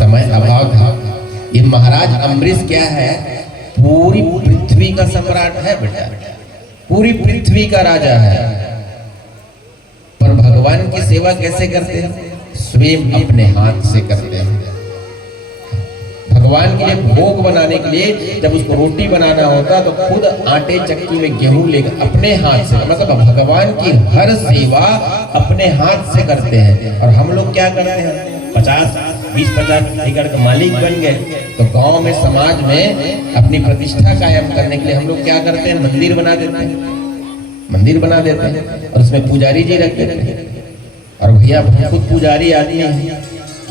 समय अभाव था। ये महाराज अम्बरीश क्या है, पूरी पृथ्वी का सम्राट है बेटा, पूरी पृथ्वी का राजा है। पर भगवान की सेवा कैसे करते हैं? स्वयं अपने हाथ से करते हैं। भगवान के लिए भोग बनाने के लिए जब उसको रोटी बनाना होता तो खुद आटे चक्की में गेहूं लेकर अपने हाथ से, मतलब भगवान की हर सेवा अपने हाथ से करते हैं। और हम लोग क्या करते हैं, 50 एकड़ का मालिक बन गए तो गांव में समाज में अपनी प्रतिष्ठा कायम करने के लिए हम लोग क्या करते हैं, मंदिर बना देते हैं, मंदिर बना देते हैं और उसमें पुजारी जी रख देते हैं। और भैया खुद पुजारी आदमी है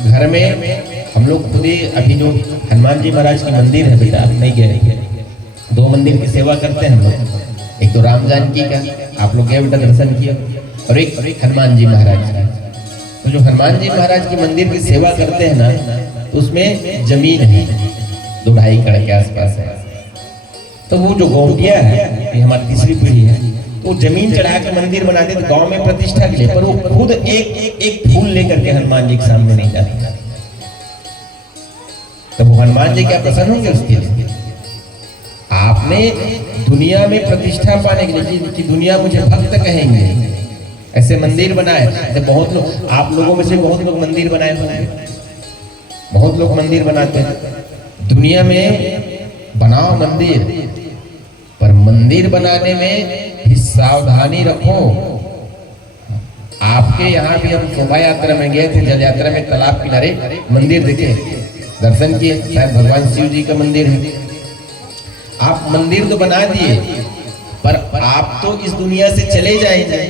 घर में, हम लोग खुद ही अभी जो हनुमान जी महाराज की मंदिर है बेटा, आप नहीं गए, 2 मंदिर की सेवा करते हैं हम लोग। एक तो राम जानकी का आप लोग गए बेटा, दर्शन किया, और एक हनुमान जी महाराज का। तो जो हनुमान जी महाराज की मंदिर की सेवा करते हैं ना, तो उसमें जमीन है 2-2.5 एकड़ के आसपास है। तो वो जो गौटिया है, ये हमारी तीसरी पीढ़ी है, तो जमीन चढ़ा के मंदिर बनाते तो गांव में प्रतिष्ठा के लिए, पर वो खुद एक फूल लेकर के हनुमान जी के सामने नहीं जाते। तो वो हनुमान जी क्या प्रसन्न होंगे उसके लिए? आपने दुनिया में प्रतिष्ठा पाने के लिए कि दुनिया मुझे भक्त कहेंगे, ऐसे मंदिर बनाए। ऐसे बहुत लोग, आप लोगों में से बहुत लोग मंदिर बनाए होंगे, बहुत लोग मंदिर बनाते हैं। दुनिया में बनाओ मंदिर, पर मंदिर बनाने में भी सावधानी रखो। आपके यहाँ भी हम शोभा यात्रा में गए थे, जल यात्रा में तालाब किनारे मंदिर देखे, दर्शन किए, शायद भगवान शिव जी का मंदिर है। आप मंदिर तो बना दिए, पर आप तो इस दुनिया से चले जाएंगे,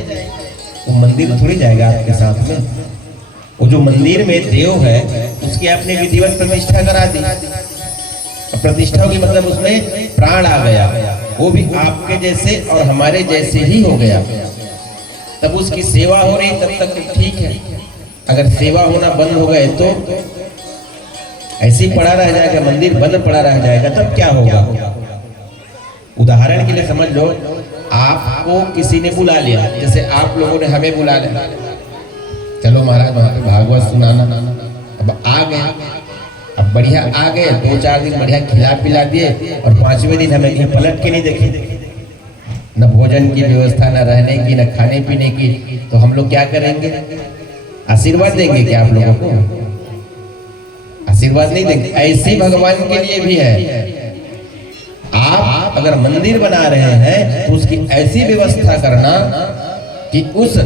वो मंदिर थोड़ी जाएगा आपके साथ में। वो जो मंदिर में देव है उसकी आपने विधिवत प्रतिष्ठा करा दी, प्रतिष्ठा की मतलब उसमें प्राण आ गया, वो भी आपके जैसे और हमारे जैसे ही हो गया, तब उसकी सेवा हो रही, तब तक तो ठीक है। अगर सेवा होना बंद हो गए तो ऐसे ही पड़ा रह जाएगा, मंदिर बंद पड़ा रह जाएगा, तब क्या होगा? उदाहरण के लिए समझ लो, आपको किसी ने बुला लिया, जैसे आप लोगों ने हमें बुला लिया, चलो महाराज वहां पे भागवत सुनाना, अब आ गए, अब बढ़िया आ गए, 2-4 दिन बढ़िया खिला पिला दिए, और 5वें दिन हमें कहीं पलट के नहीं देखे, न भोजन की व्यवस्था, न रहने की, न खाने पीने की, तो हम लोग क्या करेंगे? आशीर्वाद देंगे क्या आप लोगों को? आशीर्वाद नहीं देंगे। ऐसे भगवान के लिए भी है, आप अगर मंदिर बना रहे हैं तो उसकी ऐसी व्यवस्था करना कि उस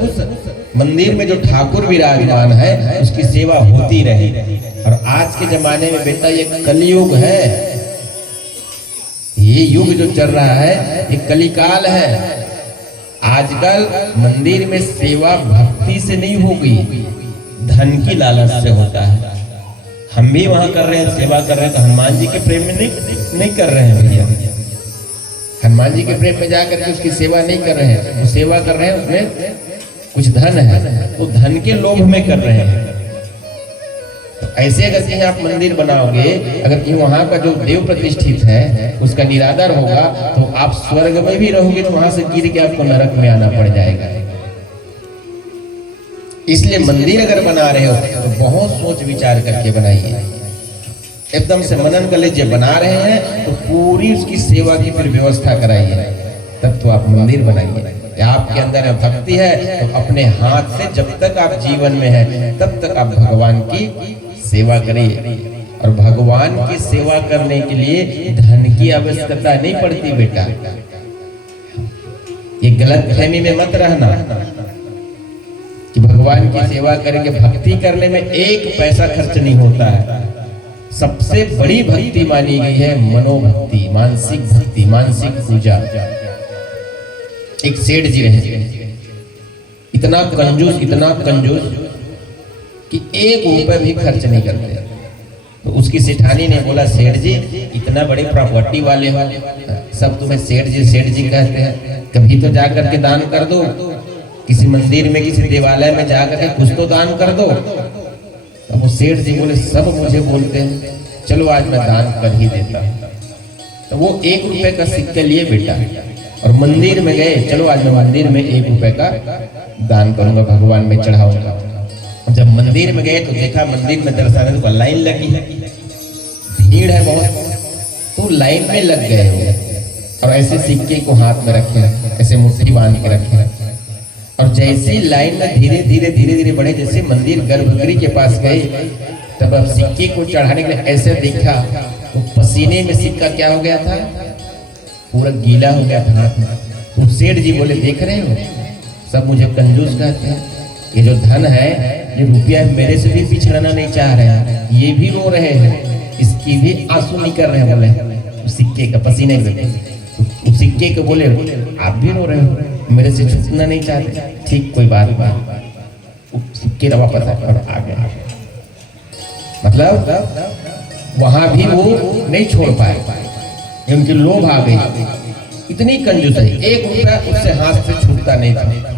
मंदिर में जो ठाकुर विराजमान है उसकी सेवा होती रहे। और आज के जमाने में बेटा ये कलयुग है, ये युग जो चल रहा है ये कलिकाल है। आजकल मंदिर में सेवा भक्ति से नहीं होगी, धन की लालच से होता है। हम भी वहां कर रहे हैं, सेवा कर रहे हैं, तो हनुमान जी के प्रेम में नहीं कर रहे हैं भैया। हनुमान जी के प्रेम में जाकर के उसकी सेवा नहीं कर रहे हैं, वो सेवा कर रहे हैं, उसमें कुछ धन है, तो धन के लोभ में कर रहे हैं। तो ऐसे अगर कहीं आप मंदिर बनाओगे, अगर कहीं वहां का जो देव प्रतिष्ठित है उसका निरादर होगा, तो आप स्वर्ग में भी रहोगे तो वहां से गिर के आपको नरक में आना पड़ जाएगा। इसलिए मंदिर अगर बना रहे हो तो बहुत सोच विचार करके बनाइए, एकदम से मनन कर लीजिए। बना रहे हैं तो पूरी उसकी सेवा की फिर व्यवस्था कराइए, तब तो आप मंदिर बनाइए। आपके अंदर भक्ति है तो अपने हाथ से जब तक आप जीवन में है तब तक आप भगवान की सेवा करिए। और भगवान की सेवा करने के लिए धन की आवश्यकता नहीं पड़ती बेटा, ये गलत फहमी में मत रहना कि भगवान की सेवा करेंगे, भक्ति करने में 1 पैसा खर्च नहीं होता है। सबसे बड़ी भक्ति मानी गई है मनोभक्ति, मानसिक भक्ति, मानसिक पूजा। एक सेठ जी रहे, इतना कंजूस कि 1 रुपए भी खर्च नहीं करते। तो उसकी सेठानी ने बोला, सेठ जी इतना बड़े प्रॉपर्टी वाले हो, सब तुम्हें सेठ जी कहते हैं, कभी तो जा करके दान कर दो, किसी मंदिर में किसी देवालय में जाकर के कुछ तो दान कर दो। अब वो सेठ जी बोले, सब मुझे बोलते हैं, चलो आज मैं दान कर ही देता हूँ। तो वो 1 रुपए का सिक्का लिए बेटा और मंदिर में गए, चलो आज मैं मंदिर में 1 रुपए का दान करूंगा, भगवान में चढ़ाऊंगा। जब मंदिर में गए तो देखा मंदिर में दर्शन को लाइन लगी है, भीड़ है बहुत, तो लाइन में लग गए हो और ऐसे सिक्के को हाथ में रखे, ऐसे मुट्ठी बांध के रखे, और जैसी लाइन में धीरे धीरे बढ़े, जैसे मंदिर गर्भगृह के पास गए, तब अब सिक्के को चढ़ाने के लिए ऐसे देखा तो पसीने में सिक्का क्या हो गया था, पूरा गीला हो गया था। तो सेठ जी बोले, देख रहे हो सब मुझे कंजूस कहते हैं, ये जो धन है, ये रुपया मेरे से भी पिछड़ना नहीं चाह रहे हैं, ये भी रो रहे हैं, इसकी भी आंसू नहीं कर रहे हैं। बोले सिक्के का पसीने में, तो सिक्के को बोले, आप भी रो रहे हो, मेरे से छूटना नहीं चाहते, ठीक कोई बात, सिक्के वापस आ गए। मतलब वहां भी वो नहीं छोड़ पाए, उनकी लोभ आ गई, इतनी कंजूस है, एक रुपया उससे हाथ से छूटता नहीं था।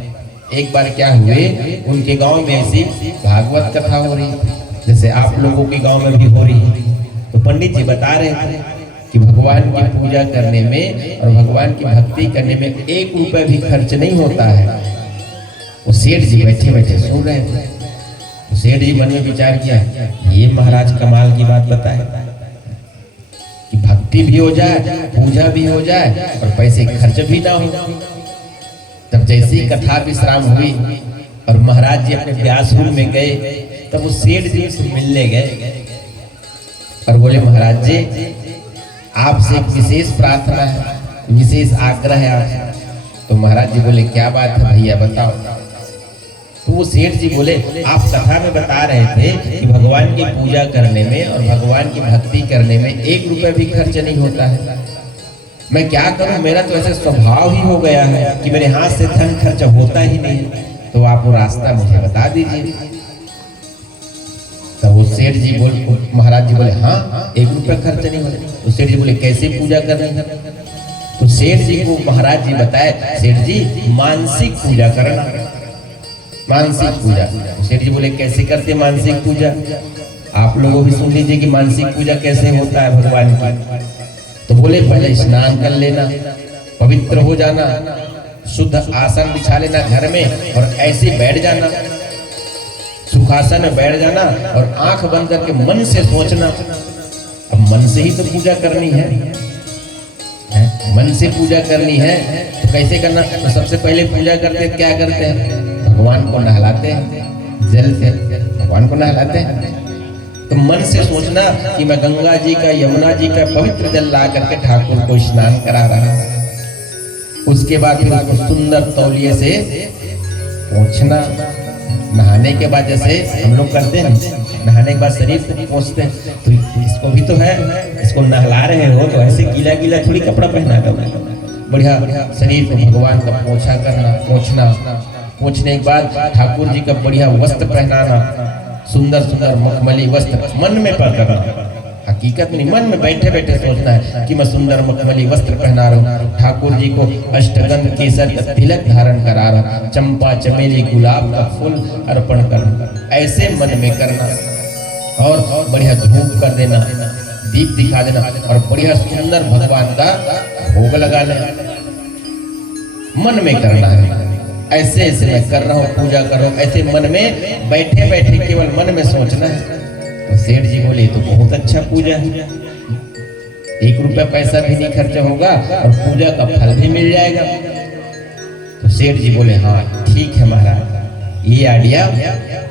एक बार क्या हुए, उनके गांव में ऐसी भागवत कथा हो रही, जैसे आप लोगों के गांव में भी हो रही है, तो पंडित जी बता रहे थे कि भगवान की पूजा करने में और भगवान की भक्ति करने में 1 रुपया भी खर्च नहीं होता है। वो सेठ जी बैठे बैठे सुन रहे थे, तो सेठ जी मन में विचार किया, ये महाराज कमाल की बात बताए कि भक्ति भी हो जाए, पूजा भी हो जाए और पैसे खर्च भी ना हो। तब जैसी कथा विश्राम हुई और महाराज जी अपने व्यास रूम में गए, तब वो सेठ जी से मिलने गए और बोले, महाराज जी आपसे एक विशेष प्रार्थना है, विशेष आग्रह है आपसे। तो महाराज जी बोले, क्या बात है भैया बताओ। तो वो सेठ जी बोले, आप कथा में बता रहे थे कि भगवान की पूजा करने में और भगवान की भक्ति करने में 1 रुपया भी खर्च नहीं होता है, मैं क्या करूं, मेरा तो ऐसे स्वभाव ही हो गया है कि मेरे हाथ से धन खर्च होता ही नहीं, तो आप वो रास्ता मुझे बता दीजिए। तब वो सेठ जी बोले, महाराज जी बोले, हाँ 1 रुपया खर्च नहीं होता। तो सेठ जी बोले, कैसे पूजा करनी है? तो सेठ जी को महाराज जी बताए, सेठ जी मानसिक पूजा करना, मानसिक पूजा। सेठ जी बोले, कैसे करते मानसिक पूजा? आप लोगों भी सुन लीजिए कि मानसिक पूजा कैसे होता है भगवान की। तो बोले, पहले स्नान कर लेना, पवित्र हो जाना, शुद्ध आसन बिछा लेना घर में और ऐसे बैठ जाना, सुखासन में बैठ जाना और आंख बंद करके मन से सोचना। अब मन से ही तो पूजा करनी है, मन से पूजा करनी है तो कैसे करना? तो सबसे पहले पूजा करते क्या करते हैं? भगवान को नहलाते हैं, जल से भगवान को नहलाते हैं। तो मन से सोचना कि मैं गंगा जी का, यमुना जी का पवित्र जल ला करके ठाकुर को स्नान करा रहा हूं। उसके बाद फिर उसको सुंदर तौलिए से पोंछना। नहाने के बाद जैसे हम लोग करते हैं, नहाने के बाद शरीर को पोंछते हैं, तो इसको भी तो है, इसको नहला रहे हो तो ऐसे गीला गीला थोड़ी कपड़ा पहना कर बढ़िया शरीर को भगवान का पोंछा करना, पोंछना। पोंछने के बाद ठाकुर जी का बढ़िया वस्त्र पहनाना, सुंदर सुंदर मखमली वस्त्र मन में पकड़ना, हकीकत में मन में बैठे बैठे सोचना है कि मैं सुंदर मखमली वस्त्र पहना रहा हूँ, ठाकुर जी को अष्टगंध केसर का तिलक धारण करा रहा हूँ, चंपा चमेली गुलाब का फूल अर्पण करना, ऐसे मन में करना। और बढ़िया धूप कर देना, दीप दिखा देना और बढ़िया सुंदर भगवान का भोग लगा लेना, मन में करना है। ऐसे ऐसे मैं कर रहा हूँ, पूजा कर रहा हूँ, ऐसे मन में बैठे बैठे केवल मन में सोचना है। तो सेठ जी बोले, तो बहुत अच्छा पूजा है, 1 रुपया पैसा भी नहीं खर्च होगा और पूजा का फल भी मिल जाएगा। तो सेठ जी बोले, हाँ ठीक है महाराज, ये आइडिया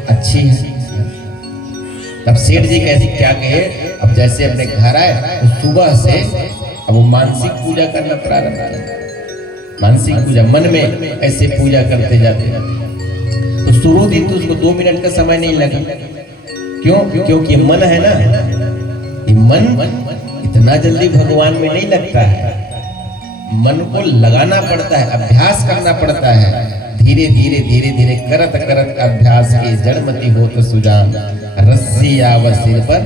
अच्छी है। तब सेठ जी कैसे क्या कहे, अब जैसे अपने घर आए तो सुबह से अब वो मानसिक पूजा करना प्रारंभ किया। मानसिक पूजा मन में ऐसे पूजा करते जाते। तो शुरू दिन तो उसको 2 मिनट का समय नहीं लगा। क्यों? क्योंकि मन है ना, ये मन इतना जल्दी भगवान में नहीं लगता है, मन को लगाना पड़ता है, अभ्यास करना पड़ता है। धीरे धीरे धीरे धीरे करत करत अभ्यास की जड़मती हो तो सुजान, रस्सी आवर सिर पर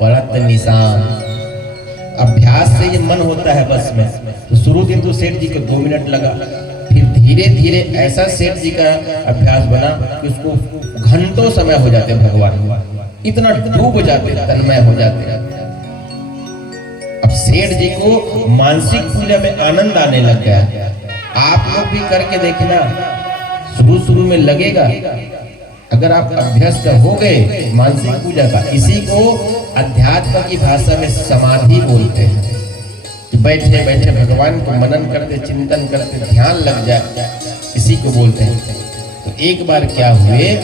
पड़त निशान। अभ्यास से ये मन होता है बस में। तो शुरू दिन तो सेठ जी को 2 मिनट लगा, फिर धीरे धीरे ऐसा सेठ जी का अभ्यास बना कि उसको घंटों समय हो जाते भगवान, इतना डूब जाते, तन्मय हो जाते। अब सेठ जी को मानसिक पूजा में आनंद आने लग गया। आप लोग भी करके देखना, शुरू शुरू में लगेगा अगर आप अभ्यस्त हो गए मानसिक पूजा का, इसी को अध्यात्म की भाषा में समाधि बोलते हैं कि बैठे बैठे भगवान को मनन करते, चिंतन करते, ध्यान लग जाए, इसी को बोलते हैं। तो एक बार क्या हुए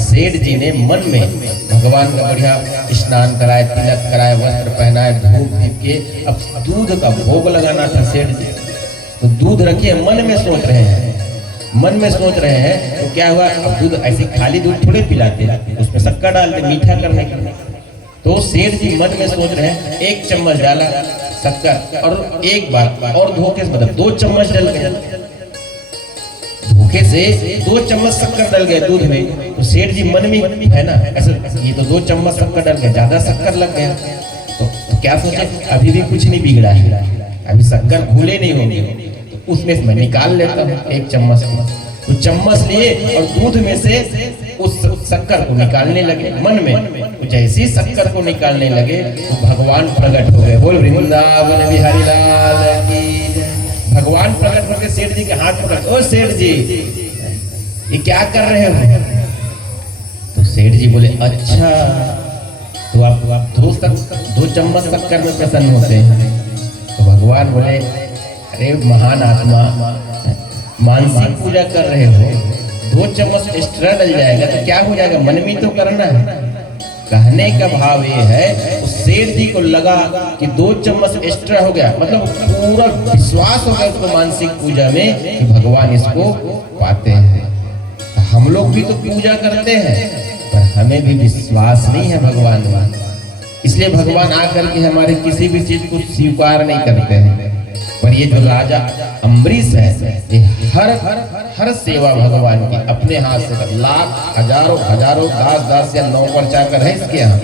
सेठ जी ने मन में भगवान का बढ़िया स्नान कराए, तिलक कराए, वस्त्र पहनाए, धूप दीप के, अब दूध का भोग लगाना था सेठ जी। तो दूध रखिए, मन में सोच रहे हैं तो क्या हुआ, अब दूध ऐसे खाली दूध थोड़े पिलाते, उसमें शक्कर डालते मीठा करने के लिए। तो सेठ जी मन में सोच रहे हैं, 1 चम्मच डाला शक्कर और एक बार और धोखे से, मतलब 2 चम्मच डल गए, धोखे से 2 चम्मच शक्कर डल गए दूध में। तो सेठ जी मन में है ना ऐसा, ये तो 2 चम्मच शक्कर डल गए, ज्यादा शक्कर लग गया। तो क्या सोचे, अभी भी कुछ नहीं बिगड़ा है, अभी शक्कर घुले नहीं होंगे, उसमें से मैं निकाल लेता हूँ 1 चम्मच। तो चम्मच लिए और दूध में से उस शक्कर को निकालने लगे मन में। तो जैसे ही शक्कर को निकालने लगे तो भगवान प्रकट हो गए। बोल वृंदावन बिहारी लाल की। भगवान प्रकट होकर सेठ जी के हाथ पकड़, ओ सेठ जी ये क्या कर रहे हो? तो सेठ जी बोले, अच्छा तो आप 2 चम्मच शक्कर में प्रसन्न होते हैं? तो भगवान बोले, अरे महान आत्मा, मानसिक पूजा कर रहे हो, 2 चम्मच एक्स्ट्रा डल जाएगा तो क्या हो जाएगा, मन में तो करना है। कहने का भाव ये है, उस सेठ जी को लगा कि 2 चम्मच एक्स्ट्रा हो गया, मतलब पूरा विश्वास हो गया उसको मानसिक पूजा में कि भगवान इसको पाते हैं। हम लोग भी तो पूजा करते हैं पर हमें भी विश्वास नहीं है भगवान में, इसलिए भगवान आकर के हमारे किसी भी चीज को स्वीकार नहीं करते हैं। पर ये जो राजा अम्बरीश है, ये हर सेवा भगवान की अपने हाथ से, लाख हजारों दास या नौकर चाकर है इसके यहाँ,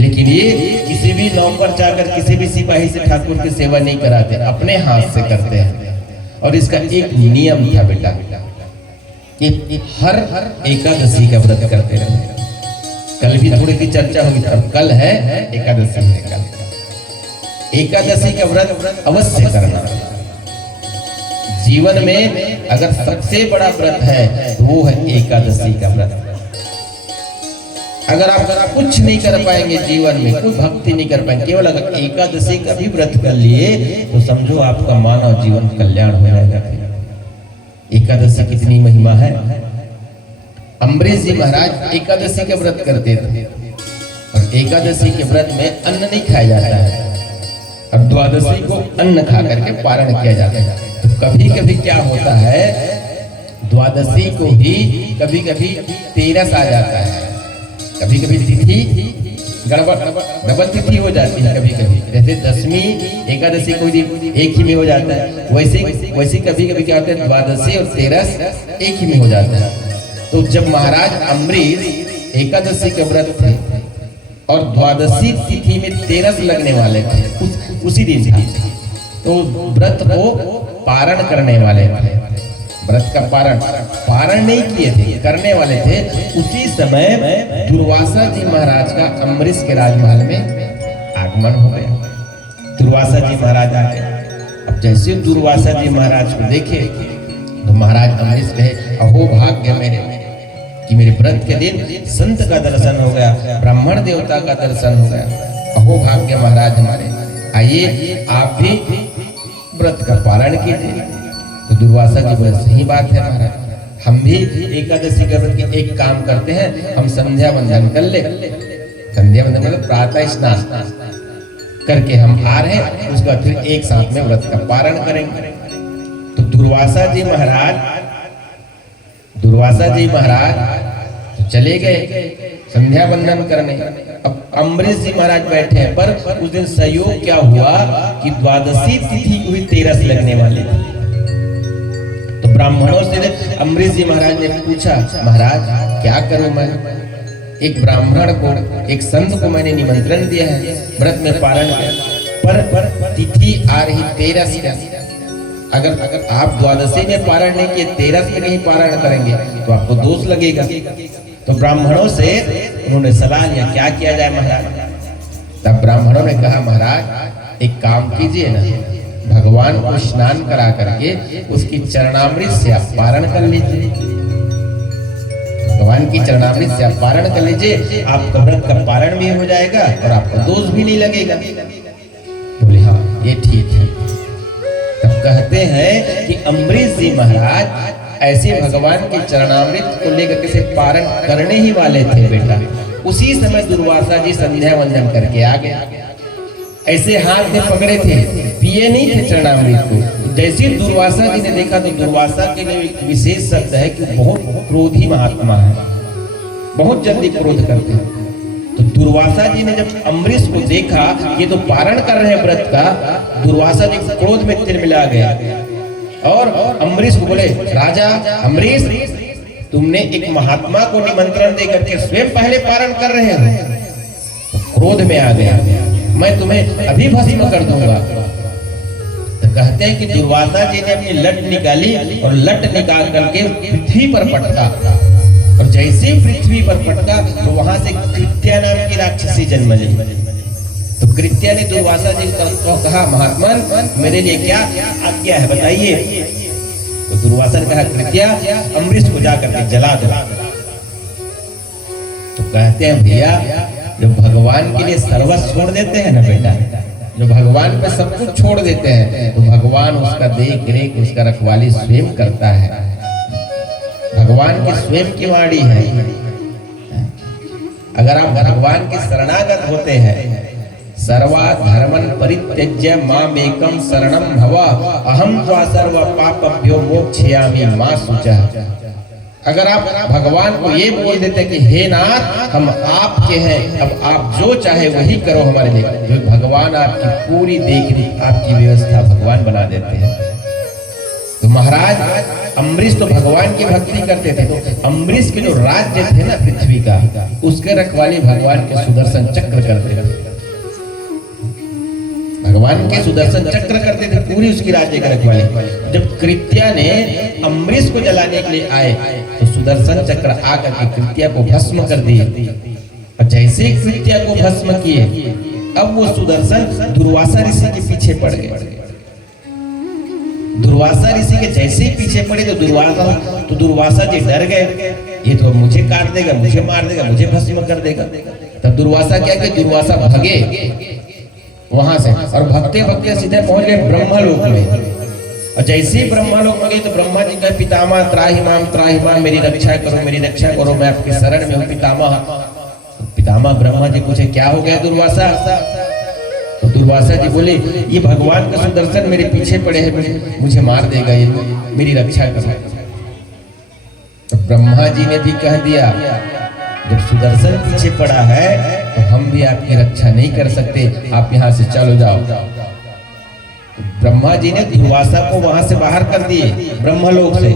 लेकिन ये किसी भी नौकर चाकर, किसी भी सिपाही से ठाकुर की सेवा नहीं कराते, अपने हाथ से करते हैं। और इसका एक नियम था बेटा, कि हर एकादशी का व्रत करते रहे। कल भी थोड़ी सी चर्चा होगी, अब कल है एकादशी है, कल एकादशी का व्रत अवश्य करना। जीवन में अगर सबसे बड़ा व्रत है तो वो है एकादशी का व्रत। अगर आप कुछ नहीं कर पाएंगे जीवन में, कोई भक्ति नहीं कर पाएंगे, केवल अगर एकादशी का भी व्रत कर लिए तो समझो आपका मानव जीवन कल्याण हो जाएगा। एकादशी कितनी महिमा है। अम्बरीश जी महाराज एकादशी का व्रत करते थे और एकादशी के व्रत में अन्न नहीं खाया जाता है, और द्वादशी को अन्न खा करके पारण किया जाता है। तो कभी कभी क्या होता है, द्वादशी को ही कभी कभी 13 आ जाता है, कभी कभी तिथि गड़बड़ डबल तिथि हो जाती है, कभी कभी जैसे दशमी एकादशी कोई दिन एक ही में हो जाता है, वैसे कभी कभी क्या होता है, द्वादशी और 13 एक ही में हो जाता है। तो जब महाराज अम्बरीश एकादशी के व्रत थे और द्वादशी तिथि में 13 लगने वाले थे, उसी दिन था, तो व्रत को पारण करने वाले थे, व्रत का पारण नहीं किए थे, करने वाले थे। उसी समय दुर्वासा जी महाराज का अम्बरीश के राजमहल में आगमन हो गया। दुर्वासा जी महाराज आ गए। अब जैसे दुर्वासा जी महाराज को देखे तो महाराज अम्बरीश कहे, अहो भाग्य मेरे कि मेरे व्रत के दिन संत का दर्शन हो गया, ब्राह्मण देवता का दर्शन हो गया। अहो भाग्य महाराज हमारे, आइए आप भी व्रत का पारण कीजिए। तो दुर्वासा जी बोले, सही बात है महाराज, हम भी एकादशी के व्रत के एक काम करते हैं, हम संध्या बंदन कर ले। संध्या बंदन मतलब प्रातः स्नान करके हम आ रहे हैं, उसके बाद फिर एक साथ में व्रत का पारण करेंगे। तो दुर्वासा जी महाराज चले गए संध्या बंदन करने। अब अम्बरीश जी महाराज बैठे हैं, पर उस दिन संयोग क्या हुआ कि द्वादशी तिथि हुई 13 लगने वाली थी। तो ब्राह्मणों से अम्बरीश जी महाराज ने पूछा, महाराज क्या करूं मैं, एक ब्राह्मण को, एक संत को मैंने निमंत्रण दिया है व्रत में पारण पर तिथि आ रही 13 अगर आप द्वादशी में पारण नहीं किए, 13 में नहीं पारण करेंगे तो आपको दोष लगेगा। तो ब्राह्मणों से उन्होंने सलाह लिया, क्या किया जाए महाराज। तब ब्राह्मणों ने कहा, महाराज एक काम कीजिए ना, भगवान को स्नान करा करके उसकी चरणामृत से आप पारण कर लीजिए। भगवान की चरणामृत से आप पारण कर लीजिए, आपका व्रत का पारण भी हो जाएगा और आपको दोष भी नहीं लगेगा। बोले हाँ ये ठीक है। तब कहते हैं कि अम्बरीश जी महाराज ऐसे भगवान के चरणामृत को लेकर के पारण करने ही वाले थे बेटा। उसी समय दुर्वासा जी संध्या वंदन करके आ गए, ऐसे हाथ में पकड़े थे, पिए नहीं थे चरणामृत को। जैसे दुर्वासा जी ने देखा तो दुर्वासा के लिए एक विशेष शब्द है कि बहुत क्रोधी महात्मा है, बहुत जल्दी क्रोध करते हैं। तो दुर्वासा जी ने जब अम्बरीश को देखा ये तो पारण कर रहे हैं व्रत का, दुर्वासा जी क्रोध में तिलमिला गए और अम्बरीश को बोले, राजा अम्बरीश, तुमने एक महात्मा को निमंत्रण दे करके स्वयं पहले पारण कर रहे हो। तो क्रोध में आ गया, मैं तुम्हें अभी भस्म कर दूंगा। तो कहते हैं कि दुर्वासा जी ने अपनी लट निकाली और लट निकाल करके पृथ्वी पर पटका, और जैसे पृथ्वी पर पटका तो वहां से कृत्या नाम की राक्षसी जन्म ली। तो कृत्या ने दुर्वासा जी को कहा, महात्मन मेरे लिए क्या आज्ञा है बताइए। तो दुर्वासा ने कहा, कृत्या अम्बरीश को जाकर के जला दो। तो कहते हैं भैया जो भगवान के लिए सर्वस्व छोड़ देते हैं ना बेटा, जो भगवान पे सब कुछ छोड़ देते हैं तो भगवान उसका देख रेख उसका रखवाली स्वयं करता है। भगवान की स्वयं की वाणी है। अगर आप भगवान के शरणागत होते हैं, सर्वा धर्मन परित्यज्य मामेकम शरणं भव अहं त्वा सर्व पापभ्यो मोक्षयामि मा शुचः। अगर आप भगवान को ये बोल देते कि हे नाथ हम आपके हैं, अब आप जो चाहे वही करो हमारे लिए, जो भगवान आपकी पूरी देख रेख आपकी व्यवस्था भगवान बना देते हैं। तो महाराज अम्बरीश तो भगवान की भक्ति करते थे, तो अम्बरीश के जो राज्य थे ना पृथ्वी का, उसके रखवाली भगवान के सुदर्शन चक्र करते थे। भगवान के सुदर्शन चक्र करते थे, पूरी उसकी राज्य का रखवाली। जब कृत्या ने अम्बरीश को जलाने के लिए आए तो सुदर्शन चक्र आकर के कृत्या को भस्म कर दिए, और जैसे कृत्या को भस्म किए अब वो सुदर्शन दुर्वासा ऋषि के पीछे पड़ गए। दुर्वासा ऋषि के जैसे ही पीछे पड़े तो दुर्वासा जी डर गए, ये तो मुझे काट देगा, मुझे मार देगा, मुझे भस्म कर देगा। तब दुर्वासा क्या कि दुर्वासा भागे वहां से, और भगते भगते सीधे पहुंच गए ब्रह्मलोक में। और जैसे ही ब्रह्मलोक में गए तो ब्रह्मा जी कहे, पितामह त्राहि माम, मेरी रक्षा करो, मेरी रक्षा करो, मैं आपके शरण में हूँ पितामह। तो पितामह ब्रह्मा जी पूछे क्या हो गया दुर्वासा? तो दुर्वासा जी बोले, ये भगवान का सुदर्शन मेरे पीछे पड़े हैं, मुझे मार देगा, ये मेरी रक्षा करो। तो ब्रह्मा जी ने भी कह दिया, जब सुदर्शन पीछे पड़ा है तो हम भी आपकी रक्षा नहीं कर सकते, आप यहाँ से चलो जाओ। तो ब्रह्मा जी ने दुर्वासा को वहां से बाहर कर दिए ब्रह्मलोक से।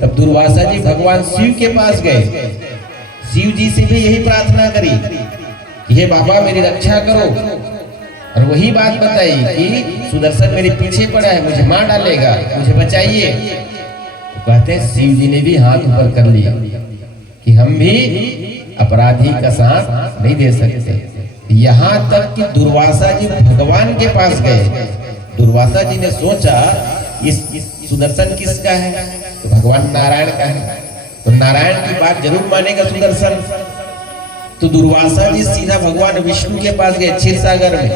तब दुर्वासा जी भगवान शिव के पास गए, शिव जी से भी यही प्रार्थना करी कि हे बाबा मेरी रक्षा करो, और वही बात बताई कि सुदर्शन मेरे पीछे पड़ा है, मुझे मार डालेगा, मुझे बचाइए। तो कहते हैं शिव जी ने भी हाथ ऊपर कर लिया कि हम भी अपराधी का साथ नहीं दे सकते। यहाँ तक कि दुर्वासा जी भगवान के पास गए। दुर्वासा जी ने सोचा इस सुदर्शन किसका है, तो भगवान नारायण का है, तो नारायण की बात जरूर मानेगा सुदर्शन। तो दुर्वासा जी सीधा भगवान विष्णु के पास गए क्षीर सागर में,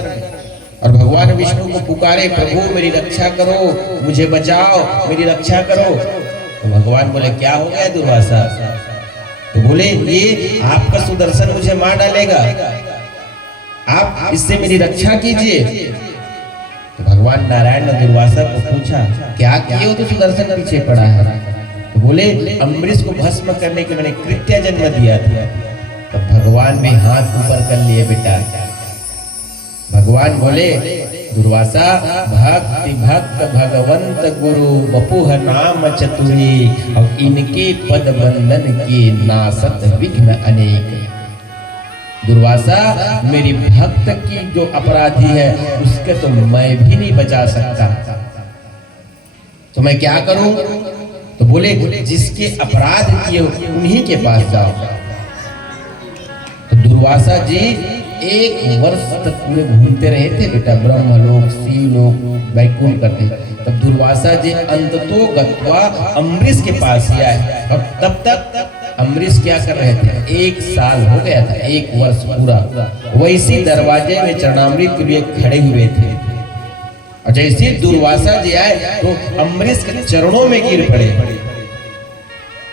और भगवान विष्णु को पुकारे, प्रभु मेरी रक्षा करो, मुझे बचाओ, मेरी रक्षा करो। तो भगवान बोले क्या हो गया दुर्वासा? तो बोले ये आपका सुदर्शन मुझे मार डालेगा, आप इससे मेरी रक्षा कीजिए। तो भगवान नारायण ने दुर्वासा को पूछा क्या किए हो तो सुदर्शन पीछे पड़ा है? तो बोले अम्बरीश को भस्म करने के मैंने कृत्या जन्म दिया था। तो भगवान भी हाथ ऊपर कर लिए बेटा। भगवान बोले दुर्वासा भक्ति भक्त भगवंत गुरु बपुह नाम चतुरी, और इनके पद बंधन के नासत विघ्न अनेक। दुर्वासा मेरी भक्त की जो अपराधी है उसके तो मैं भी नहीं बचा सकता, तो मैं क्या करूं? तो बोले जिसके अपराध किए उन्हीं के पास जाओ। तो दुर्वासा जी 1 वर्ष तक पूरे घूमते रहे थे बेटा, ब्रह्मलोक शिवलोक वैकुंठ करते। तब दुर्वासा जी अंततो गत्वा अम्बरीश के पास ही आए, और तब तक अम्बरीश क्या कर रहे थे, 1 साल हो गया था, 1 वर्ष पूरा वैसी दरवाजे में चरणामृत के लिए खड़े हुए थे। और जैसे दुर्वासा जी आए तो अम्बरीश के चरणों में गिर पड़े।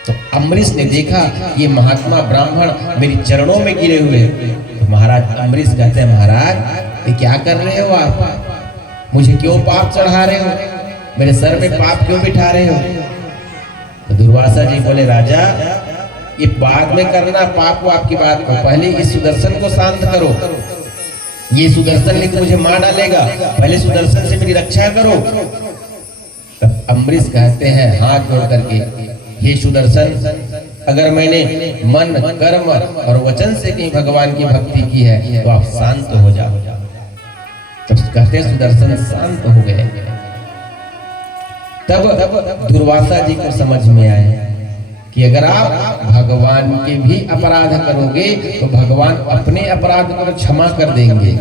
तो अम्बरीश ने देखा ये महात्मा ब्राह्मण मेरे चरणों में गिरे हुए। तो महाराज अम्बरीश कहते हैं, महाराज ये क्या कर रहे हो आप, मुझे क्यों पाप चढ़ा रहे हो, मेरे सर में पाप क्यों बिठा रहे हो। तो दुर्वासा जी बोले, राजा ये बाद में करना पाप को, आपकी बात को, पहले इस सुदर्शन को शांत करो। ये सुदर्शन लेकर मुझे मार डालेगा, पहले सुदर्शन से मेरी रक्षा करो। तब अम्बरीश कहते हैं हाथ जोड़ करके, हे सुदर्शन, अगर मैंने मन कर्म और वचन से कहीं भगवान की भक्ति की है तो आप शांत हो जाओ। तब कहते हैं सुदर्शन शांत हो गए। तब दुर्वासा जी को समझ में आया कि अगर आप भगवान के भी अपराध करोगे तो भगवान अपने अपराध को क्षमा कर देंगे,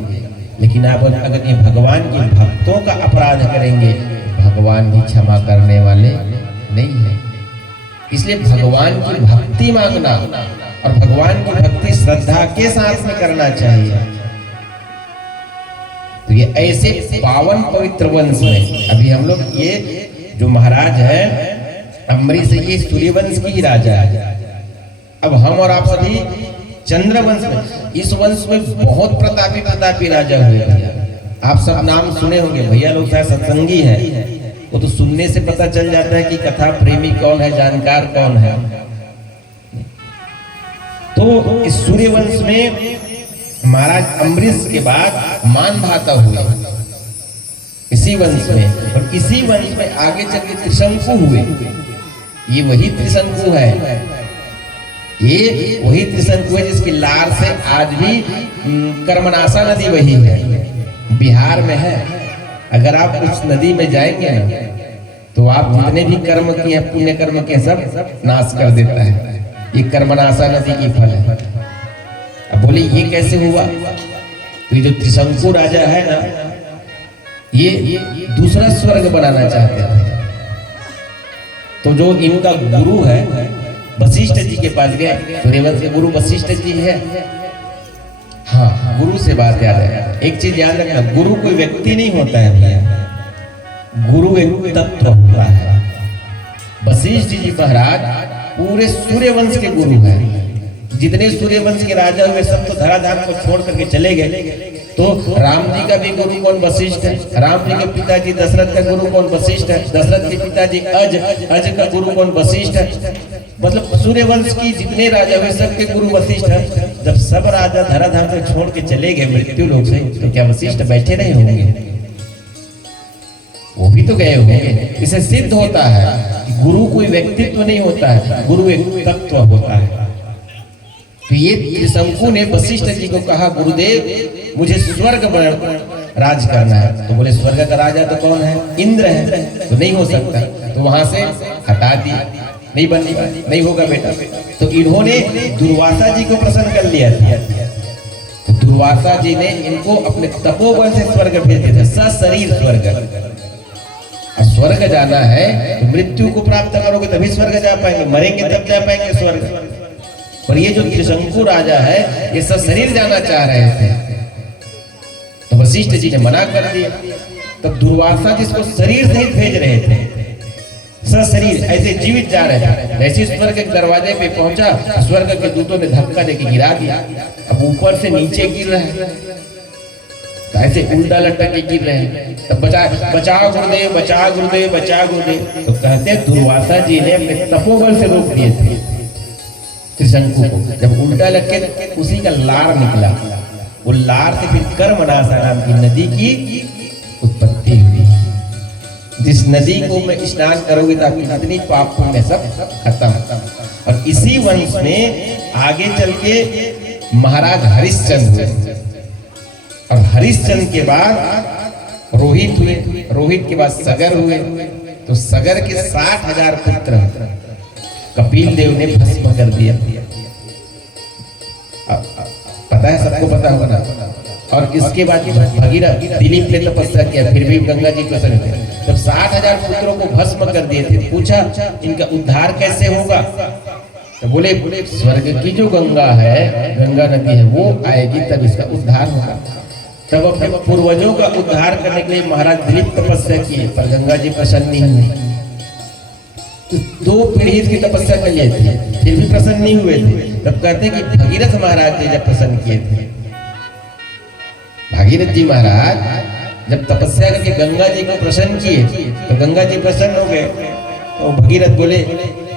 लेकिन आप अगर ये भगवान के भक्तों का अपराध करेंगे भगवान भी क्षमा करने वाले नहीं है। इसलिए भगवान की भक्ति मांगना और भगवान की भक्ति श्रद्धा के साथ में करना चाहिए। तो ये ऐसे पावन पवित्र वंश में अभी हम लोग, ये जो महाराज है अम्बरीश, ये सूर्यवंश की ही राजा है। अब हम और आप सभी चंद्रवंश में, इस वंश में बहुत प्रतापी राजा हुए भैया। आप सब नाम सुने होंगे, भैया लोग शायद सत्संगी है, वो तो सुनने से पता चल जाता है कि कथा प्रेमी कौन है, जानकार कौन है। तो इस सूर्यवंश में महाराज अम्बरीश के बाद मानधाता हुए इसी वंश में, और इसी वंश में आगे चल के त्रिशंकु हुए। ये वही त्रिशंकु है, ये वही त्रिशंकु है जिसकी लार से आज भी कर्मनाशा नदी वही है, बिहार में है। अगर आप उस नदी में जाएंगे ना तो आप जितने भी कर्म किए, पुण्य कर्म के सब नाश कर देता है। ये कर्मनाशा नदी की फल है। अब बोले ये कैसे हुआ, तो ये जो त्रिशंकु राजा है ना, ये दूसरा स्वर्ग बनाना चाहते थे। तो जो इनका गुरु है वशिष्ठ जी के पास गए, सूर्यवंश के गुरु वशिष्ठ जी है। हाँ, गुरु से बात याद है, एक चीज याद रखना, गुरु कोई व्यक्ति नहीं होता है भैया, गुरु एक तत्व होता है। वशिष्ठ जी महाराज पूरे सूर्यवंश के गुरु हैं। जितने सूर्यवंश के राजा हुए सब तो धराधाम को छोड़ करके चले गए। तो राम जी का भी गुरु कौन, वशिष्ठ है। राम जी के पिताजी दशरथ का गुरु कौन, वशिष्ठ है। दशरथ के पिताजी अज का गुरु कौन, वशिष्ठ है। मतलब सूर्यवंश की जितने राजा हुए सबके गुरु वशिष्ठ है। जब सब राजा धराधाम को छोड़ के चले गए मृत्यु लोक से, तो क्या वशिष्ठ बैठे रहे होंगे? वो भी तो गए होंगे। इसे सिद्ध होता है कि गुरु कोई व्यक्तित्व नहीं होता है, गुरु एक तत्व होता है। तो ये त्रिशंकु ने वशिष्ठ जी को कहा, गुरुदेव मुझे स्वर्ग पर राज करना है। तो बोले स्वर्ग का राजा तो कौन है, इंद्र है, तो नहीं हो सकता। तो वहां से हटा दिया, नहीं बनने वाली, नहीं होगा बेटा। तो इन्होंने दुर्वासा जी को प्रसन्न कर लिया था। तो दुर्वासा जी ने इनको अपने तपोबल से स्वर्ग भेज दिया था, सशरीर स्वर्ग। और स्वर्ग जाना है तो मृत्यु को प्राप्त करोगे तभी स्वर्ग जा पाएंगे, मरेंगे तब जा पाएंगे स्वर्ग। और ये जो त्रिशंकु राजा है ये सशरीर जाना चाह रहे थे, तो वशिष्ठ जी ने मना कर दिया। तब दुर्वासा जिसको शरीर सहित भेज रहे थे, सशरीर ऐसे जीवित जा रहे थे, जैसे स्वर्ग के दरवाजे पे पहुंचा, स्वर्ग के दूतों ने धक्का देके गिरा दिया। अब ऊपर से नीचे गिर रहे हैं, ऐसे उल्टा लटक के गिर रहे हैं। तब बचाओ गुरुदेव, बचाओ गुरुदेव, बचाओ गुरुदेव। तो कहते दुर्वासा जी ने अपने तपोबल से रोक दिए थे त्रिशंकु को। जब उल्टा लटके उसी का लार निकला, वो लार से फिर कर्मनाशा नाम की नदी की उत्पत्ति हुई। जिस नदी को में स्नान करोगे तो आपकी जितनी पाप पुण्य सब खत्म। और इसी वंश में आगे चल के महाराज हरिश्चंद्र हुए, और हरिश्चंद्र के बाद रोहित हुए, रोहित के बाद सगर हुए। तो सगर के 60,000 पुत्र कपिल देव ने भस्म कर दिया। पता है, सबको पता होगा ना। और इसके बाद भगीरथ दिलीप ने तपस्या किया, फिर भी गंगा जी को संग जब 60,000 पुत्रों को भस्म कर दिए थे, पूछा इनका उद्धार कैसे होगा? तो बोले स्वर्ग की जो गंगा है, गंगा नदी है, वो आएगी तब इसका उद्धार होगा। तब अपने पूर्वजों का उद्धार करने के लिए महाराज दिलीप तपस्या किए, पर गंगा जी प्रसन्न नहीं हुए। तो 2 पीढ़ी की तपस्या कर लिए थे, फिर भी प्रसन्न नहीं हुए थे। तब कहते हैं कि भगीरथ महाराज ने जब प्रसन्न किए थे, भागीरथ जी महाराज जब तपस्या करके गंगा जी को प्रसन्न किए, तो गंगा जी प्रसन्न हो गए। तो भगीरथ बोले,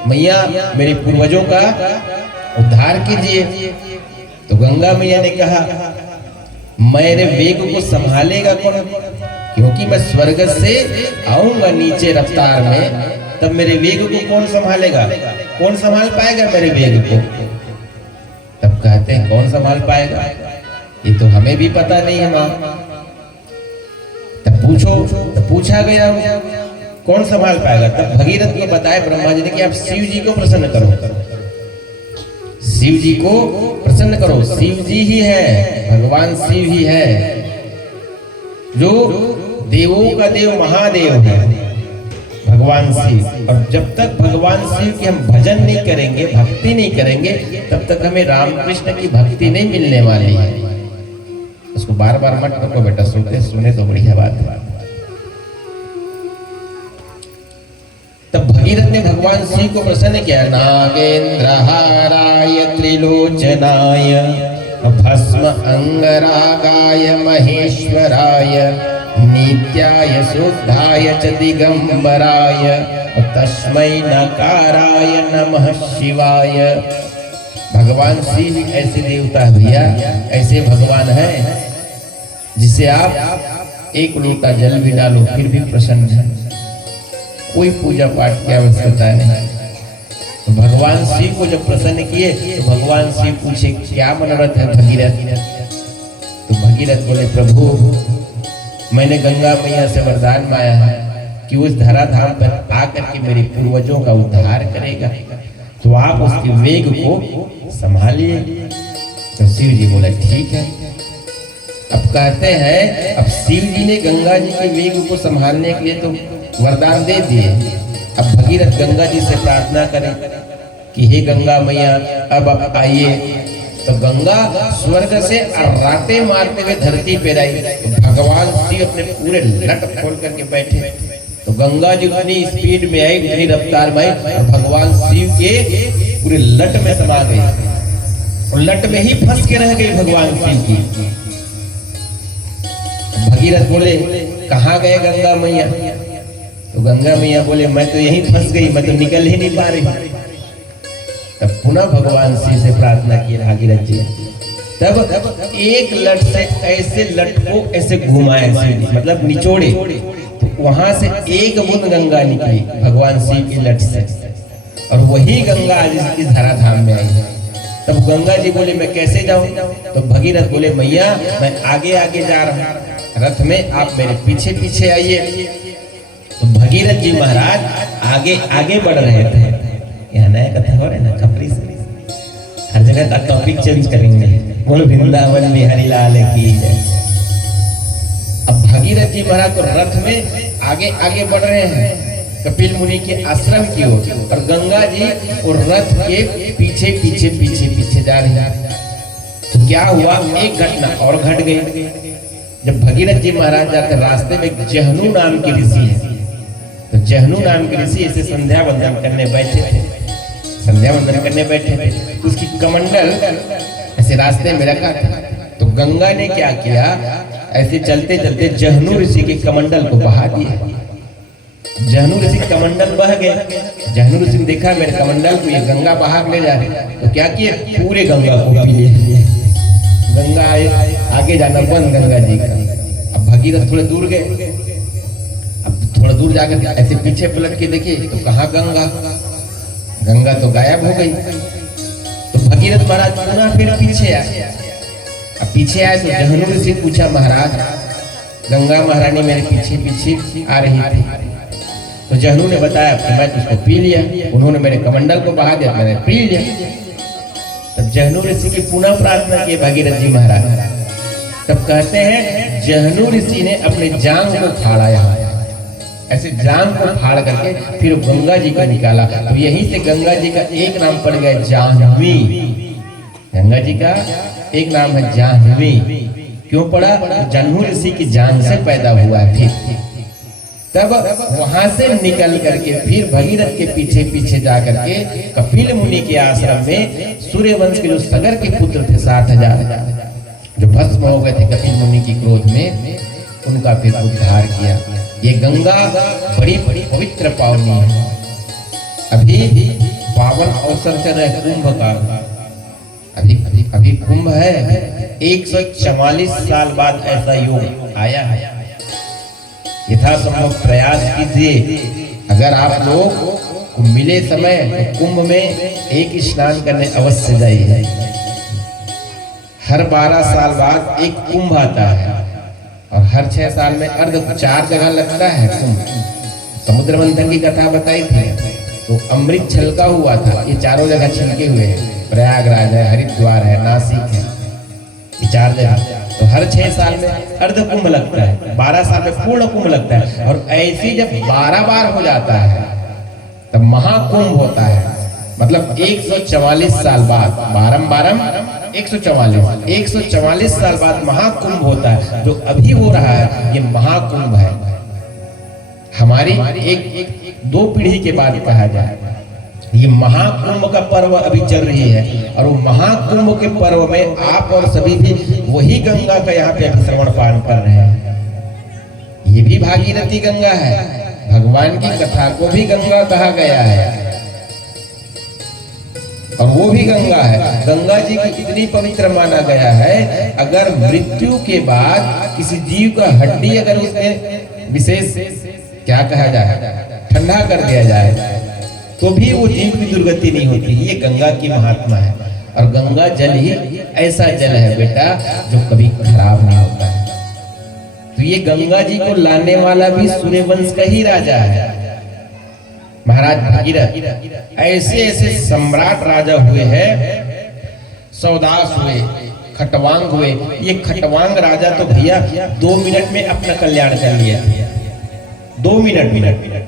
मैया मेरे पूर्वजों का उद्धार कीजिए। तो गंगा मैया ने कहा, मेरे वेग को संभालेगा कौन? क्योंकि मैं स्वर्ग से आऊंगा नीचे रफ्तार में, तब मेरे वेग को कौन संभालेगा? कौन संभाल पाएगा मेरे वेग को? तब कहते हैं, कौन संभाल पाएगा? ये तो हमें भी पता नहीं है मां। तब पूछा गया कौन संभाल पाएगा? तब भगीरथ को बताया ब्रह्मा जी ने कि आप शिव जी को प्रसन्न करो, शिव जी को प्रसन्न करो। शिव जी ही है, भगवान शिव ही है जो देवों का देव महादेव है, भगवान शिव। और जब तक भगवान शिव की हम भजन नहीं करेंगे, भक्ति नहीं करेंगे, तब तक हमें रामकृष्ण की भक्ति नहीं मिलने वाली है। उसको बार बार मत टोको बेटा, सुने तो बढ़िया बात है। तब भगीरथ ने भगवान शिव को प्रसन्न किया। नागेंद्रहाराय त्रिलोचनाय भस्म अंगरागाय महेश्वराय नित्याय शुद्धाय च दिगंबराय तस्मै नकाराय नमः शिवाय। भगवान शिव ऐसे देवता है भैया, ऐसे भगवान है जिसे आप एक लोटा जल भी डालो फिर भी प्रसन्न है, कोई पूजा पाठ की आवश्यकता नहीं। तो भगवान शिव को जब प्रसन्न किए तो भगवान शिव पूछे, क्या मनोरथ है भगीरथ? तो भगीरथ बोले, प्रभु मैंने गंगा मैया से वरदान मांगा है कि उस धराधाम पर आकर के मेरे पूर्वजों का उद्धार करेगा, तो आप उसके वेग को संभालिए। तो शिव जी बोले, ठीक है। अब कहते हैं, अब शिव जी ने गंगा जी के वेग को संभालने के लिए तो वरदान दे दिए। अब भगीरथ गंगा जी से प्रार्थना करें कि हे गंगा मैया अब आप आइए। तो गंगा स्वर्ग से अर्राटे मारते हुए धरती पे आई। तो भगवान शिव अपने पूरे लट खोल करके बैठे। तो गंगा जी उतनी स्पीड में आई, उतनी रफ्तार में आई और भगवान शिव के पूरे लट में समा गई और लट में ही फंस के रह गई भगवान शिव की। भगीरथ बोले, कहाँ गए गंगा मैया? तो गंगा मैया बोले, मैं तो यहीं फंस गई, मैं तो निकल ही नहीं पा रही। तब पुनः भगवान शिव से प्रार्थना की भागीरथ जी। तब एक लट से ऐसे लट को ऐसे घुमाए शिव जी, मतलब निचोड़े, तो वहां से एक बूंद गंगा निकली भगवान शिव की लट से, और वही गंगा आज इस धराधाम में आई। तब गंगा जी बोले, मैं कैसे जाऊं? तो भगीरथ बोले, मैया मैं आगे आगे जा रहा हूं रथ में, आप मेरे पीछे पीछे आइए। तो भगीरथ जी महाराज आगे आगे बढ़ रहे थे। यहाँ नया कथा हो रहा है ना, खपरी से हर जगह का टॉपिक चेंज करेंगे। बोल वृंदावन बिहारी लाल की जय। अब भगीरथ जी महाराज तो रथ में आगे आगे बढ़ रहे हैं कपिल मुनि के आश्रम की ओर, और गंगा जी और रथ के पीछे पीछे पीछे पीछे जा रही है। तो क्या हुआ, एक घटना और घट गई। जब भगीरथ जी महाराज जाते रास्ते में एक जहनु नाम की ऋषि है। तो जहनु नाम के ऋषि ऐसे संध्या वंदन करने बैठे थे, संध्या वंदन करने बैठे थे। उसकी कमंडल ऐसे रास्ते में रखा था। तो गंगा ने क्या किया, ऐसे चलते चलते जहनु ऋषि के कमंडल को बहा दिया। जहनु ऋषि कमंडल बह गए। जहनु ऋषि ने देखा मेरे कमंडल को ये गंगा बहा ले जा रहे, तो क्या किए, पूरे गंगा को पी लिए। गंगा आगे जाना बंद गंगा जी का। अब भगीरथ थोड़े दूर गए। थोड़ा दूर जाकर ऐसे पीछे पलट के देखे तो कहाँ गंगा, गंगा तो गायब हो गई। तो भगीरथ महाराज पुनः फिर पीछे आए। अब पीछे आए तो जहनु ऋषि पूछा, महाराज गंगा महारानी मेरे पीछे पीछे आ रही थी। तो जहनु ने बताया कि मैं उसको पी लिया, उन्होंने मेरे कमंडल को बहा दिया, मैंने पी लिया। तब जहनु ऋषि की पुनः प्रार्थना की भगीरथ जी महाराज। तब कहते हैं जहनु ऋषि ने अपने जांघ को फाड़ा, ऐसे जांग को फाड़ करके फिर गंगा जी को निकाला। तो यहीं से गंगा जी का एक नाम पड़ गया जाह्नवी। गंगा जी का एक नाम है जाह्नवी। क्यों पड़ा? जन्हू ऋषि की जांग से पैदा हुआ थे। तब वहां से निकल करके फिर भगीरथ के पीछे पीछे जा करके कपिल मुनि के आश्रम में सूर्यवंश के जो सगर के पुत्र थे 60,000 जो भस्म हो गए थे कपिल मुनि की क्रोध में, उनका फिर उद्धार किया। ये गंगा बड़ी बड़ी पवित्र पावनी है। अभी पावन अवसर चल रहा है कुंभ का। अभी कुंभ है। 144 साल बाद ऐसा योग आया है। यथासंभव प्रयास कीजिए। अगर आप लोग को मिले समय तो कुंभ में एक स्नान करने अवश्य जाइए। हर 12 साल बाद एक कुंभ आता है और हर 6 साल में अर्ध 4 जगह लगता है कुंभ। समुद्र मंथन की कथा बताई थी तो अमृत छलका हुआ था। ये चारों जगह छिलके हुए हैं। प्रयागराज है, हरिद्वार है, नासिक है, ये 4 जगह। तो हर 6 साल में अर्ध कुंभ लगता है, 12 साल में पूर्ण कुंभ लगता है। और ऐसी जब 12 बार हो जाता है तब महाकुंभ होता है। मतलब 144 साल बाद, 144 साल बाद महाकुंभ होता है। जो अभी हो रहा है ये महाकुंभ है। हमारी एक 2 पीढ़ी के बाद कहा जाए ये महाकुंभ का पर्व अभी चल रही है। और वो महाकुंभ के पर्व में आप और सभी भी वही गंगा का यहाँ पे श्रवण पान कर रहे हैं। ये भी भागीरथी गंगा है। भगवान की कथा को भी गंगा कहा गया है और वो भी गंगा है। गंगा जी की इतनी पवित्र माना गया है, अगर मृत्यु के बाद किसी जीव का हड्डी अगर उसमें विशेष क्या कहा जाए ठंडा कर दिया जाए तो भी वो जीव की दुर्गति नहीं होती। ये गंगा की महात्मा है। और गंगा जल ही ऐसा जल है बेटा जो कभी खराब नहीं होता है। तो ये गंगा जी को लाने वाला भी सूर्यवंश का ही राजा है, महाराज भगीरथ। ऐसे ऐसे सम्राट राजा हुए हैं। सौदास हुए, खटवांग हुए। ये खटवांग राजा तो भैया 2 मिनट में अपना कल्याण कर लिया था। 2 मिनट।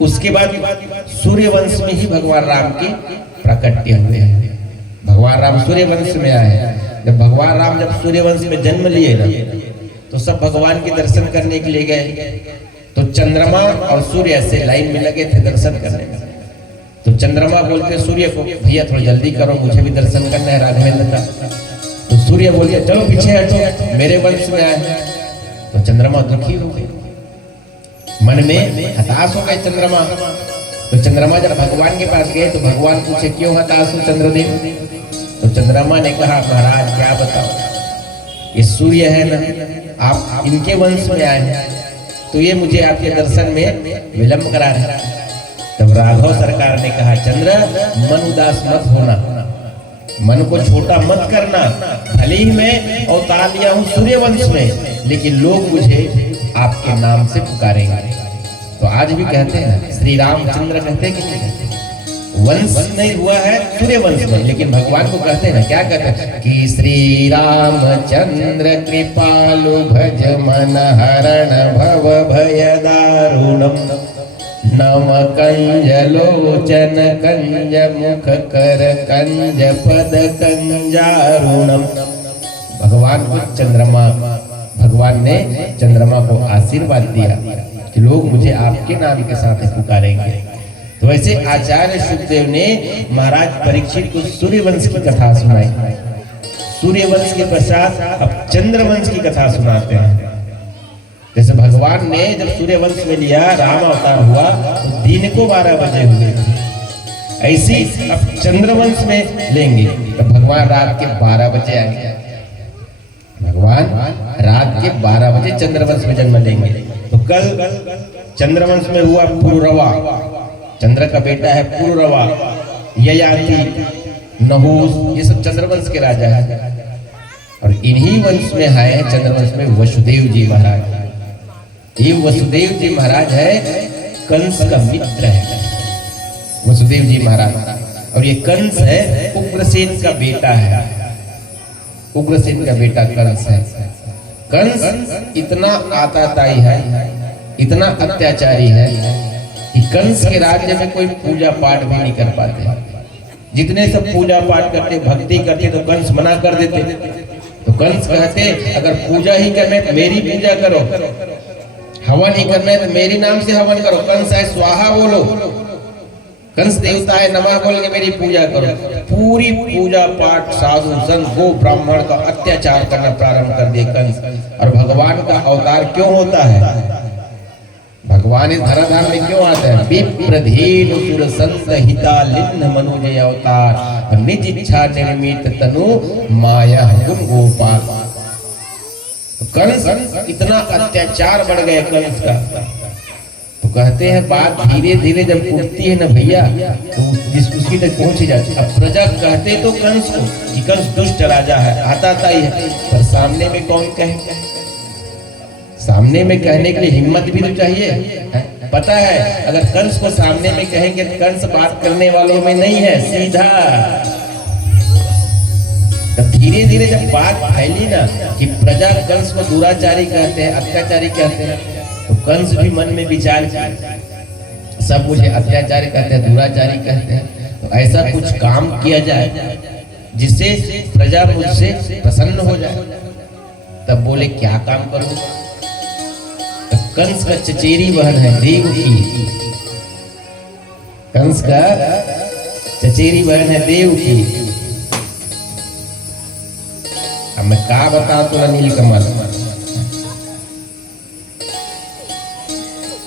उसके बाद सूर्यवंश में ही भगवान राम के प्राकट्य हुए हैं। भगवान राम सूर्यवंश में आए हैं। जब भगवान राम जब सूर्यवंश में जन्म लिए ना तो सब भगवान के दर्शन करने के लिए गए। तो चंद्रमा और सूर्य ऐसे लाइन में लगे थे दर्शन करने में। तो चंद्रमा बोलते सूर्य को, भैया थोड़ा जल्दी करो, मुझे भी दर्शन करना है राघवेंद्र का। तो सूर्य बोलते चलो पीछे हटो, मेरे वंश में आए। तो चंद्रमा दुखी हो गए, मन में हताश हो गए चंद्रमा। तो चंद्रमा जब भगवान के पास गए तो भगवान पूछे क्यों हताश हो चंद्रदेव? तो चंद्रमा ने कहा महाराज क्या बताओ, ये सूर्य है ना, आप इनके वंश में आए हैं तो ये मुझे आपके दर्शन में विलंब करा रहे हैं। तब राघव सरकार ने कहा चंद्र मन उदास मत होना, मन को छोटा मत करना। भले ही मैं अवतार लिया हूँ सूर्यवंश में, लेकिन लोग मुझे आपके नाम से पुकारेंगे। तो आज भी कहते हैं श्री रामचंद्र कहते हैं कि वंश नहीं हुआ है सूर्यवंश में, लेकिन भगवान को कहते हैं ना, क्या कहते हैं कि श्री रामचंद्र कृपालु भज मन हरण भव भय दारुणम नम कंज लोचन कंज मुख कर कंज पद कंजारुणम। भगवान ने चंद्रमा को आशीर्वाद दिया कि लोग मुझे आपके नाम के साथ पुकारेंगे। तो वैसे आचार्य सुखदेव ने महाराज परीक्षित को सूर्यवंश की कथा सुनाई। सूर्यवंश के पश्चात अब चंद्रवंश की कथा सुनाते हैं। जैसे भगवान ने जब सूर्यवंश में लिया, राम अवतार हुआ तो दिन को 12 बजे हुए। ऐसी अब चंद्रवंश में लेंगे तो भगवान रात के 12 बजे आएंगे। भगवान रात के 12 बजे चंद्रवंश में जन्म लेंगे। तो कल चंद्रवंश में हुआ पुरुरवा, चंद्र का बेटा है पुरुरवा, ययाति, नहुस, ये सब चंद्रवंश के राजा है। और इन्हीं वंश में आए हैं चंद्रवंश में वसुदेव जी महाराज। ये वसुदेव जी महाराज है कंस का मित्र है वसुदेव जी महाराज। और ये कंस है उग्रसेन का बेटा है। उग्रसेन का बेटा कंस है। कंस इतना आताताई है इतना अत्याचारी है कि कंस के राज्य में कोई पूजा पाठ भी नहीं कर पाते। जितने सब पूजा पाठ करते, भक्ति करते, तो कंस मना कर देते। तो कंस कहते अगर पूजा ही करना है तो मेरी पूजा करो, हवन ही करना है तो मेरे नाम से हवन करो। कंस है स्वाहा बोलो, कंस देवता है नमः बोल के मेरी पूजा करो। पूरी पूजा पाठ साधु संत गो ब्राह्मण का अत्याचार करना प्रारंभ कर दिए कंस। और भगवान का अवतार क्यों होता है? भगवान इस धराधाम में क्यों आते हैं? विप्रधीन सुर संत हिता लिन्न मनुजय अवतार, निज इच्छा निर्मित तनु माया गुण गोपाल। कंस इतना अत्याचार बढ़ गया कंस का, तो कहते हैं बात धीरे धीरे जब उठती है ना भैया, तो जिस उसकी तक पहुंच ही जाती। अब प्रजा कहते तो कंस को कि कंस दुष्ट राजा है, आता ही है, पर सामने में कौन कहे? सामने में कहने के लिए हिम्मत भी तो चाहिए। पता है अगर कंस को सामने में कहेंगे तो कंस बात करने वालों में नहीं है, सीधा। तो धीरे धीरे जब बात फैली ना कि प्रजा कंस को दुराचारी कहते हैं, अत्याचारी कहते हैं, तो कंस भी मन में विचार किया, सब मुझे अत्याचारी कहते हैं, दुराचारी कहते हैं, तो ऐसा कुछ काम किया जाए जिससे प्रजा मुझसे प्रसन्न हो जाए। तब बोले क्या काम करूं? कंस का चचेरी बहन है देवकी, कंस का चचेरी बहन है देवकी। अब मैं क्या बताऊं तो नीलकमल,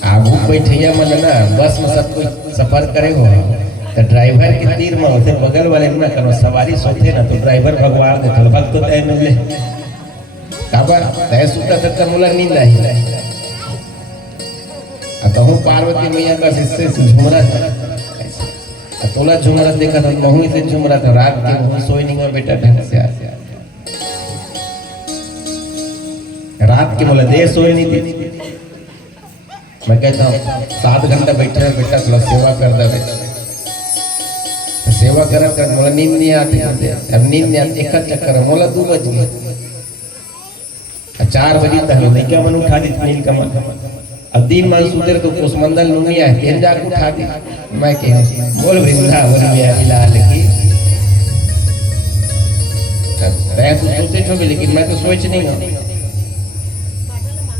आगू बैठिया मन ना बस में सब कोई सफर करे हो तो ड्राइवर के तीर में होते बगल वाले ना करो सवारी सोते ना तो ड्राइवर भगवान दे तो भक्त तो तय मिले काबर तय सुता तक मुला नींद नहीं। कहूँ पार्वती मैया का हिस्से से झुमरा था, तोला झुमरा देखा था, महू से झुमरा था, रात के महू सोई नहीं हुआ बेटा ढंग से आते रात के बोला देर सोई नहीं थी। मैं कहता हूँ 7 घंटा बैठे बेटा थोड़ा सेवा कर दे, सेवा कर बोला नींद नहीं आती, अब नींद नहीं आती, एक चक्कर बोला 2 बज गए, 4 बजे तक नहीं क्या मन उठा दी नील कमल। अब दिन मान सुते तो कुसमंडल लुंगिया है जाग उठा दी। मैं कह बोल वृंदावन में हिलाल की मैं तो सोते छोड़े, लेकिन मैं तो सोच नहीं हूँ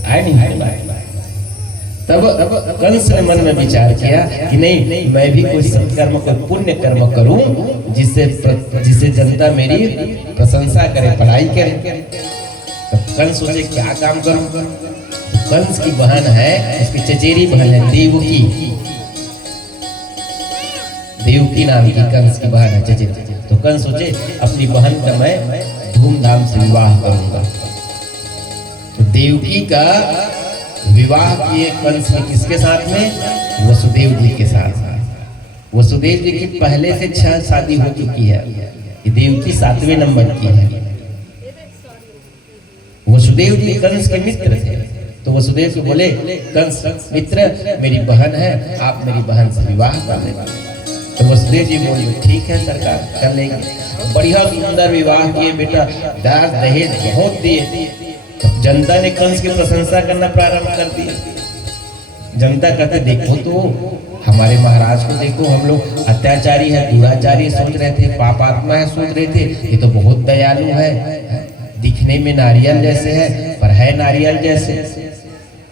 आए नहीं। तब कंस ने मन में विचार किया कि नहीं मैं भी कोई सत्कर्म को पुण्य कर्म करूं जिससे जनता मेरी प्रशंसा करे, पढ़ाई करे। तब कंस सोचे क्या काम करूं? कंस की बहन है, उसकी चचेरी बहन है देवकी, देवकी नाम की कंस की बहन है चचेरी। तो कंस सोचे अपनी बहन का मैं धूमधाम से विवाह करूंगा। तो देवकी का विवाह किए कंस ने किसके साथ में? वसुदेव जी के साथ। वसुदेव जी की पहले से 6 शादी हो चुकी है, देवकी 7वें नंबर की है। वसुदेव जी कंस के मित्र थे, तो वसुदेव को बोले कंस मित्र मेरी बहन है, आप मेरी बहन से विवाह कर लेना। तो वसुदेव जी बोले ठीक है सरकार कर लेंगे। बढ़िया सुंदर विवाह किए बेटा, दास दहेज बहुत दिए। जनता ने कंस की प्रशंसा करना प्रारंभ कर दी। जनता कहते देखो तो हमारे महाराज को देखो, हम लोग अत्याचारी है, दुराचारी सोच रहे थे, पापात्मा है सोच रहे थे, ये तो बहुत दयालु है, दिखने में नारियल जैसे है पर है नारियल जैसे।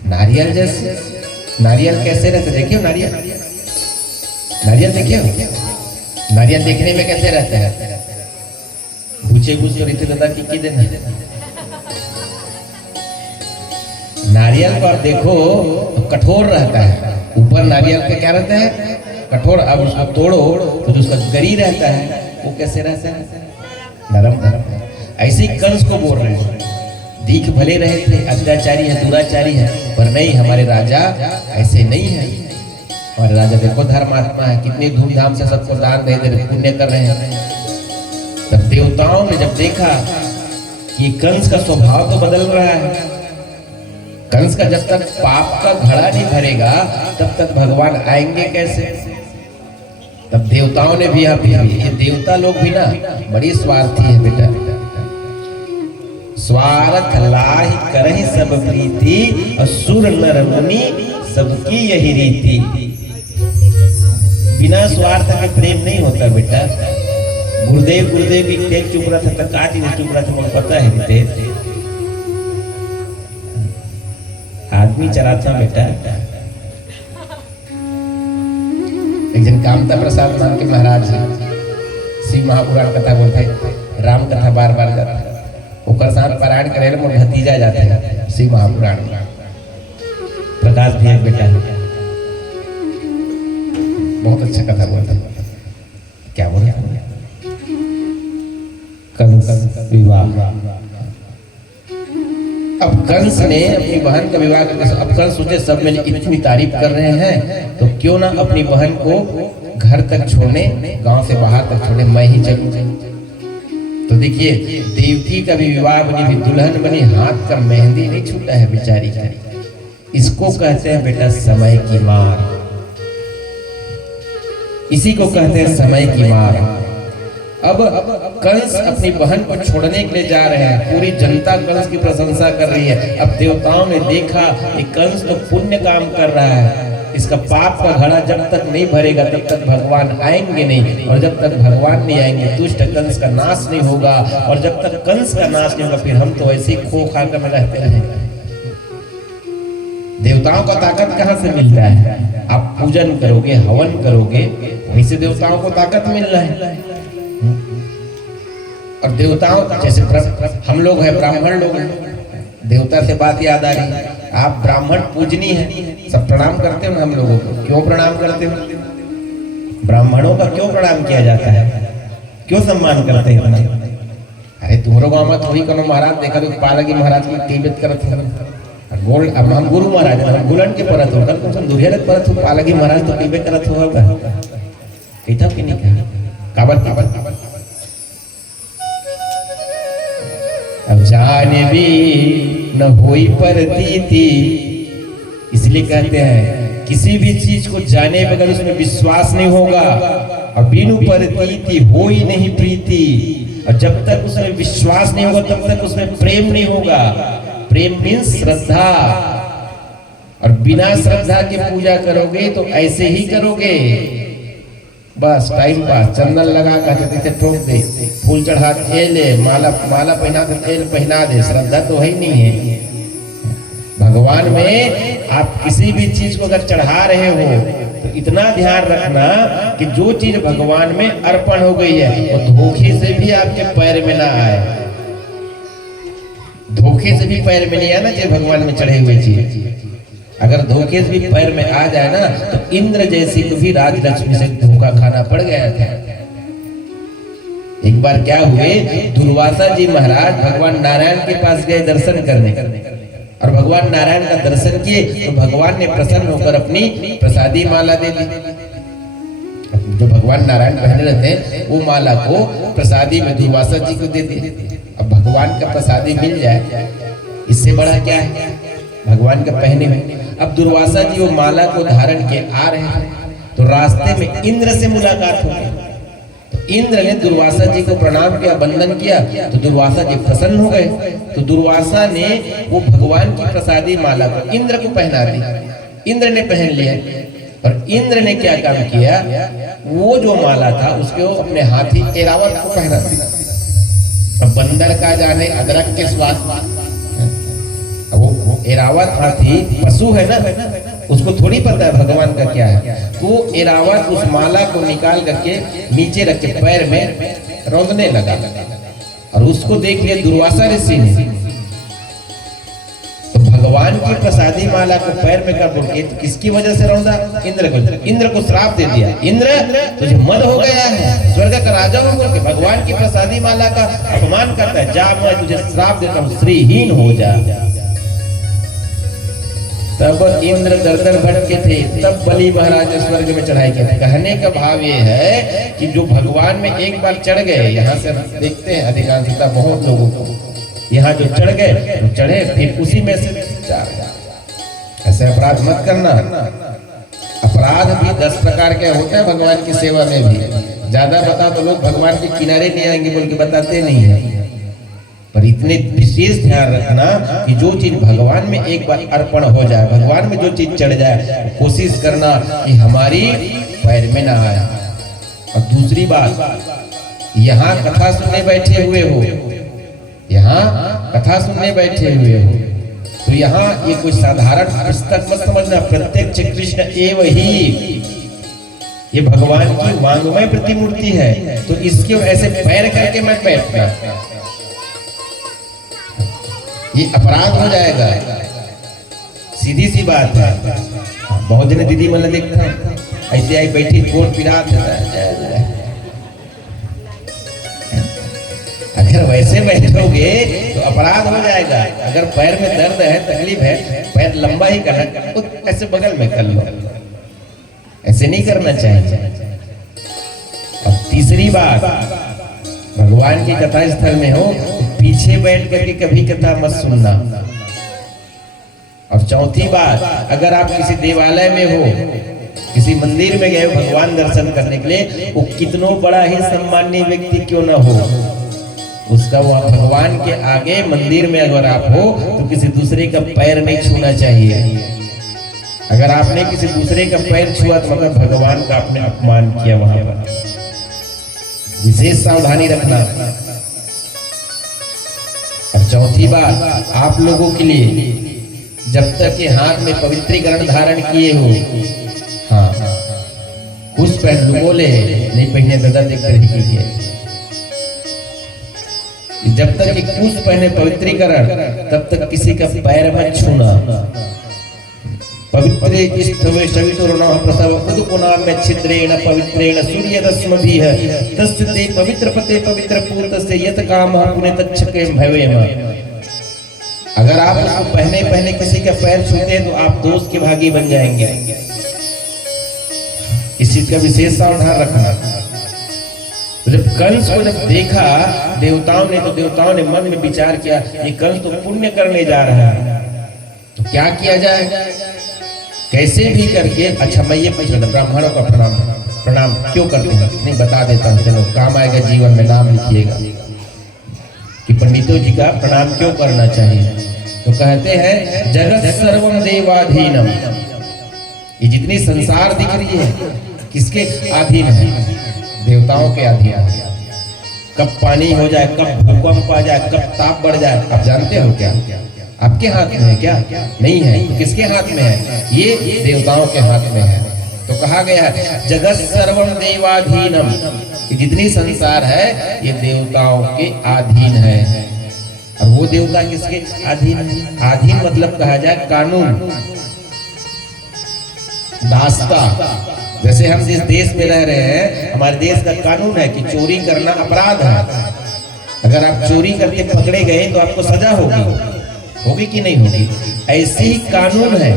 नारियल जैसे नारियल कैसे रहते? देखियो नारियल, नारियल देखियो, नारियल देखने में कैसे रहता है? पूछे कुछ तो रीति दादा की देना नारियल पर देखो तो कठोर रहता है, ऊपर नारियल का क्या रहता है? कठोर। अब उसको तोड़ो तो जो उसका गरी रहता है वो कैसे रहता है? नरम नरम। ऐसे ही कंस को बोल रहे हैं, दिख भले रहे थे अत्याचारी है, दुराचारी है, पर नहीं हमारे राजा ऐसे नहीं है। हमारे राजा देखो धर्मात्मा है, कितने धूमधाम से सबको दान दे दे पुण्य कर रहे हैं। तब देवताओं ने जब देखा कि कंस का स्वभाव तो बदल रहा है, कंस का जब तक पाप का घड़ा नहीं भरेगा तब तक भगवान आएंगे कैसे? तब देवताओं ने भी ये देवता लोग भी ना बड़ी स्वार्थी है बेटा, स्वार्थ लाहि करहि सब प्रीति, असुर नर मुनि सबकी यही रीति। बिना स्वार्थ के प्रेम नहीं होता बेटा। गुरुदेव गुरुदेव की तेज चुप रहा था, काटी ने चुप रहा था, मुझे पता है तेज आदमी चला था बेटा। एक जन कामता प्रसाद नाम के महाराज शिव महापुराण कथा बोलते हैं, राम कथा बार बार जाता है, ओकर साथ पारायण करे मोर भतीजा जाते हैं शिव महापुराण। प्रकाश भी एक बेटा है, बहुत अच्छा कथा बोलता है। क्या बोल रहा है? कंस विवाह। अब कंस ने अपनी बहन का विवाह करके, अब कंस सोचे सब मेरी इतनी तारीफ कर रहे हैं तो क्यों ना अपनी बहन को घर तक छोड़ने, गांव से बाहर तक छोड़ने, मैं ही चलूं। तो देखिए देवकी का भी विवाह बनी, भी दुल्हन बनी, हाथ का मेहंदी नहीं छूटा है बेचारी का। इसको कहते हैं बेटा समय की मार। इसी को कहते हैं समय की मार। अब कंस अपनी बहन को छोड़ने के लिए जा रहे हैं, पूरी जनता कंस की प्रशंसा कर रही है। अब देवताओं ने देखा कि कंस तो पुण्य काम कर रहा है, इसका पाप का घड़ा जब तक नहीं भरेगा तब तक भगवान आएंगे नहीं, और जब तक भगवान नहीं आएंगे दुष्ट कंस का नाश नहीं होगा, और जब तक कंस का नाश नहीं होगा फिर हम तो ऐसे ही खो खा कर में रहते रहेंगे। देवताओं का ताकत कहाँ से मिलता है? आप पूजन करोगे, हवन करोगे, वहीं से देवताओं को ताकत मिल रहा है। और देवताओं जैसे हम लोग हैं, ब्राह्मण लोग हैं, देवता से बात याद आ रही, आप ब्राह्मण पूजनी है, सब प्रणाम करते हो हम लोगों को। क्यों प्रणाम करते हो? ब्राह्मणों का क्यों प्रणाम किया जाता है, क्यों सम्मान करते हैं? अरे तुम्हारे गाँव में थोड़ी कोनो महाराज देखा तो पालगी महाराज की कीमत करते हैं। गोल्ड अब हम गुरु महाराज हम गुलन के परत हो, कल तुम दुर्हेलत परत हो, पालगी महाराज तो कीमत करत होगा कहता कि नहीं कहा काबर काबर। अब जाने भी न होई प्रतीति, इसलिए कहते हैं किसी भी चीज को जाने बगैर उसमें विश्वास नहीं होगा, और बिनु प्रतीति होई नहीं प्रीति, और जब तक उसमें विश्वास नहीं होगा तब तक उसमें प्रेम नहीं होगा। प्रेम मीन्स श्रद्धा, और बिना श्रद्धा के पूजा करोगे तो ऐसे ही करोगे, बस टाइम पास, चंदन लगा कर ठोक दे, फूल चढ़ा के ले, माला पहना दे, तेल पहना दे, श्रद्धा तो है ही नहीं है। भगवान में आप किसी भी चीज को अगर चढ़ा रहे हो तो इतना ध्यान रखना कि जो चीज भगवान में अर्पण हो गई है वो धोखे से भी आपके पैर में ना आए। धोखे से भी पैर में नहीं आना चाहिए भगवान में चढ़े हुए चीज। अगर धोखे से भी पैर में आ जाए ना तो इंद्र जैसी को भी राजलक्ष्मी से धोखा खाना पड़ गया था। एक बार क्या हुए, दुर्वासा जी महाराज भगवान नारायण के पास गए दर्शन करने, और भगवान नारायण का दर्शन किए तो भगवान ने प्रसन्न होकर अपनी प्रसादी माला दे दी। जो भगवान नारायण पहने रहते हैं वो माला को प्रसादी में दुर्वासा जी को दे दी। अब भगवान का प्रसादी मिल जाए इससे बड़ा क्या है, भगवान का पहने में। अब दुर्वासा जी वो माला को धारण के आ रहे हैं तो रास्ते में इंद्र से मुलाकात हो गई। तो इंद्र ने दुर्वासा जी को प्रणाम किया, वंदन किया, तो दुर्वासा जी प्रसन्न हो गए। तो दुर्वासा ने वो भगवान की प्रसादी माला को इंद्र को पहना दी। इंद्र ने पहन लिया, और इंद्र ने क्या काम किया, वो जो माला था उसको अपने हाथी ऐरावत को पहना दिया। अब बंदर का जाने अदरक के स्वाद, वो ऐरावत हाथी पशु है ना, उसको थोड़ी पता है भगवान का क्या है। तो ऐरावत उस माला को निकाल करके नीचे रख के पैर में रौंदने लगा, और उसको देख लिया दुर्वासा ऋषि ने। तो भगवान की प्रसादी माला को पैर में कर बोल, तो किसकी वजह से रौंदा? इंद्र को श्राप दे दिया, इंद्र तुझे मद हो गया है, स्वर्ग का राजा हो बोल के भगवान की प्रसादी माला का अपमान करता है, जा मैं तुझे श्राप देता हूँ, श्रीहीन हो जा। तब इंद्र दर भटके थे, तब बलि महाराज ने स्वर्ग में चढ़ाई की। कहने का भाव ये है कि जो भगवान में एक बार चढ़ गए, यहाँ से देखते हैं अधिकांशता बहुत लोगों को, यहाँ जो चढ़ गए तो चढ़े, फिर उसी में से ऐसे अपराध मत करना। अपराध भी 10 प्रकार के होते हैं भगवान की सेवा में भी। ज्यादा बताओ तो लोग भगवान के किनारे नहीं आएंगे बोल के बताते नहीं है, पर इतने विशेष ध्यान रखना कि जो चीज भगवान में एक बार अर्पण हो जाए, भगवान में जो चीज चढ़ जाए, कोशिश करना कि हमारी पैर में ना आए। और दूसरी बात, यहाँ कथा सुनने बैठे हुए हो, यहाँ कथा सुनने बैठे हुए हो, तो यहाँ ये कोई साधारण पुस्तक मत समझना। प्रत्यक्ष कृष्ण एव ही ये भगवान की वांगमय प्रतिमूर्ति है, तो इसके ऐसे पैर करके मत बैठना, ये अपराध हो जाएगा। सीधी सी बात है। बहुत दिन दीदी मन देखता ऐसे आई बैठी गोड़ पिरात है। अगर वैसे बैठोगे तो अपराध हो जाएगा। अगर पैर में दर्द है, तकलीफ है, पैर लंबा ही करना, तो ऐसे बगल में कर लो, ऐसे नहीं करना चाहिए। अब तीसरी बात, भगवान की कथा स्थल में हो पीछे बैठ करके कभी कथा मत सुनना। और चौथी बात, अगर आप किसी देवालय में हो, किसी मंदिर में गए हो भगवान दर्शन करने के लिए, वो कितनो बड़ा ही सम्मान्य व्यक्ति क्यों ना हो, उसका वो भगवान के आगे मंदिर में अगर आप हो तो किसी दूसरे का पैर नहीं छूना चाहिए। अगर आपने किसी दूसरे का पैर छुआ तो मतलब भगवान का आपने अपमान किया। वहां पर विशेष सावधानी रखना। और चौथी बात, आप लोगों के लिए जब तक ये हाथ में पवित्रीकरण धारण किए हो, हाँ कुछ पहन लो, बोले नहीं पहने दादा देख रही, जब तक कुछ पहने पवित्रीकरण तब तक किसी का पैर मत छूना। पवित्रे स्थवे सवितुर्नः प्रसव उदपुनाम में छिद्रेण पवित्रेण सूर्य रश्मिभिः तस्ते पवित्र पते पवित्र पूतस्य यत कामः पुण्य तच्छके भवेम। अगर आप उसको पहने पहने किसी का पैर छूते तो आप दोष के भागी बन जाएंगे। इस चीज का विशेष सावधान रखना। जब कंस को जब देखा देवताओं ने, तो देवताओं ने मन में विचार किया ये कंस तो पुण्य करने जा रहा है, तो क्या किया जाए, कैसे भी करके। अच्छा मैं ये पूछा था, ब्राह्मणों का प्रणाम क्यों करते हैं? नहीं बता देता हूँ, चलो काम आएगा जीवन में, नाम लिखिएगा कि पंडितों जी का प्रणाम क्यों करना चाहिए। तो कहते हैं जगत सर्वम देवाधीनम, ये जितनी संसार दिख रही है किसके अधीन है? देवताओं के अधीन। कब पानी हो जाए, कब भूकंप आ जाए, कब ताप बढ़ जाए, आप जानते हो क्या? आपके हाथ में है क्या? नहीं है। तो किसके हाथ में है? ये देवताओं के हाथ में है। तो कहा गया है जगत सर्वम देवाधीनम, कि जितनी संसार है ये देवताओं के अधीन है। और वो देवता किसके अधीन है? अधीन मतलब कहा जाए कानून, दास्ता। जैसे हम जिस देश में रह रहे हैं, हमारे देश का कानून है कि चोरी करना अपराध है। अगर आप चोरी करके पकड़े गए तो आपको सजा होगी कि नहीं होगी? ऐसे ही कानून है,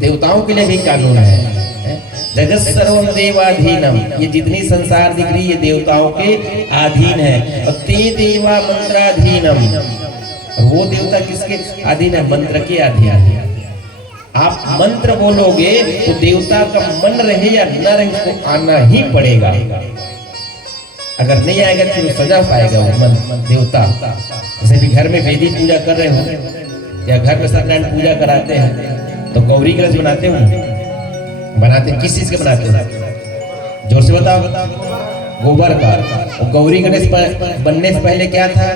देवताओं के लिए भी कानून है। जगत सर्वम देवाधीनम, ये जितनी संसार दिख रही है ये देवताओं के अधीन है। और ते देवा मंत्राधीनम, और वो देवता किसके अधीन है? मंत्र के अधीन है। आप मंत्र बोलोगे तो देवता का मन रहे या न रहे उसको आना ही पड़ेगा। अगर नहीं आएगा तो सजा पाएगा वो देवता। जैसे भी घर में वेदी पूजा कर रहे हो या घर में सत्यनारायण पूजा कराते हैं तो गौरी कलश बनाते हो, बनाते किस चीज के बनाते हो? जोर से बताओ। गोबर का। और गौरी गणेश बनने से पहले क्या था?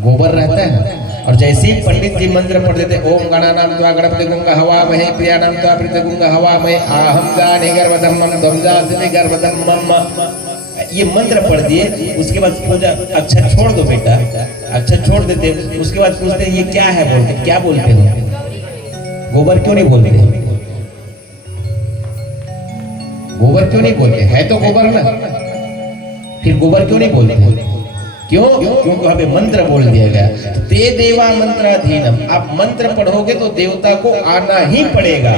गोबर रहता है। और जैसे ही पंडित जी मंत्र पढ़ देते, ओम गणानां त्वा गणपति गुंगा हवामहे प्रियाणां त्वा प्रीत गुंगा हवामहे आहम गाने गर्भधम्मम ध्वजास्मि गर्भधम्मम, ये मंत्र पढ़ दिए। उसके बाद पूजा अच्छा छोड़ दो बेटा, अच्छा छोड़ देते। उसके बाद पूछते ये क्या है, बोलते क्या बोलते हो? गोबर क्यों नहीं बोलते? गोबर क्यों नहीं बोलते? है तो गोबर ना, फिर गोबर क्यों नहीं बोलते? क्यों? क्योंकि वहां पे मंत्र बोल दिया गया, ते देवा मंत्राधीनम। आप मंत्र पढ़ोगे तो देवता को आना ही पड़ेगा।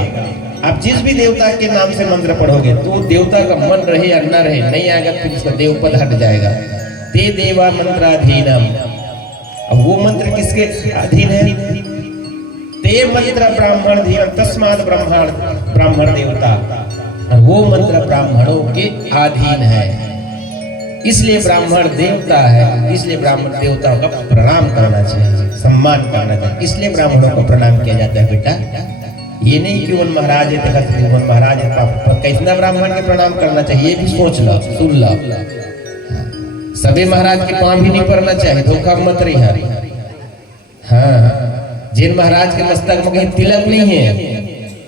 आप जिस भी देवता के नाम से मंत्र पढ़ोगे तो देवता का मन रहे या न रहे, नहीं आएगा फिर उसका देव पद हट जाएगा। ते देवा मंत्राधीनम। अब वो मंत्र किसके अधीन है? ते मंत्र ब्राह्मण धीनम तस्मात् ब्राह्मण देवता। और वो मंत्र ब्राह्मणों के अधीन है। इसलिए ब्राह्मण देवता है, इसलिए ब्राह्मण देवताओं का प्रणाम करना चाहिए, सम्मान करना चाहिए, इसलिए ब्राह्मणों को प्रणाम किया जाता है बेटा। ये नहीं कि वन महाराज है वन महाराज है, कितना ब्राह्मण के प्रणाम करना चाहिए ये भी सोच लो, सुन लो। सभी महाराज के पांव भी नहीं पड़ना चाहिए, धोखा मत रही। हाँ, जिन महाराज के मस्तक में कहीं तिलक नहीं है,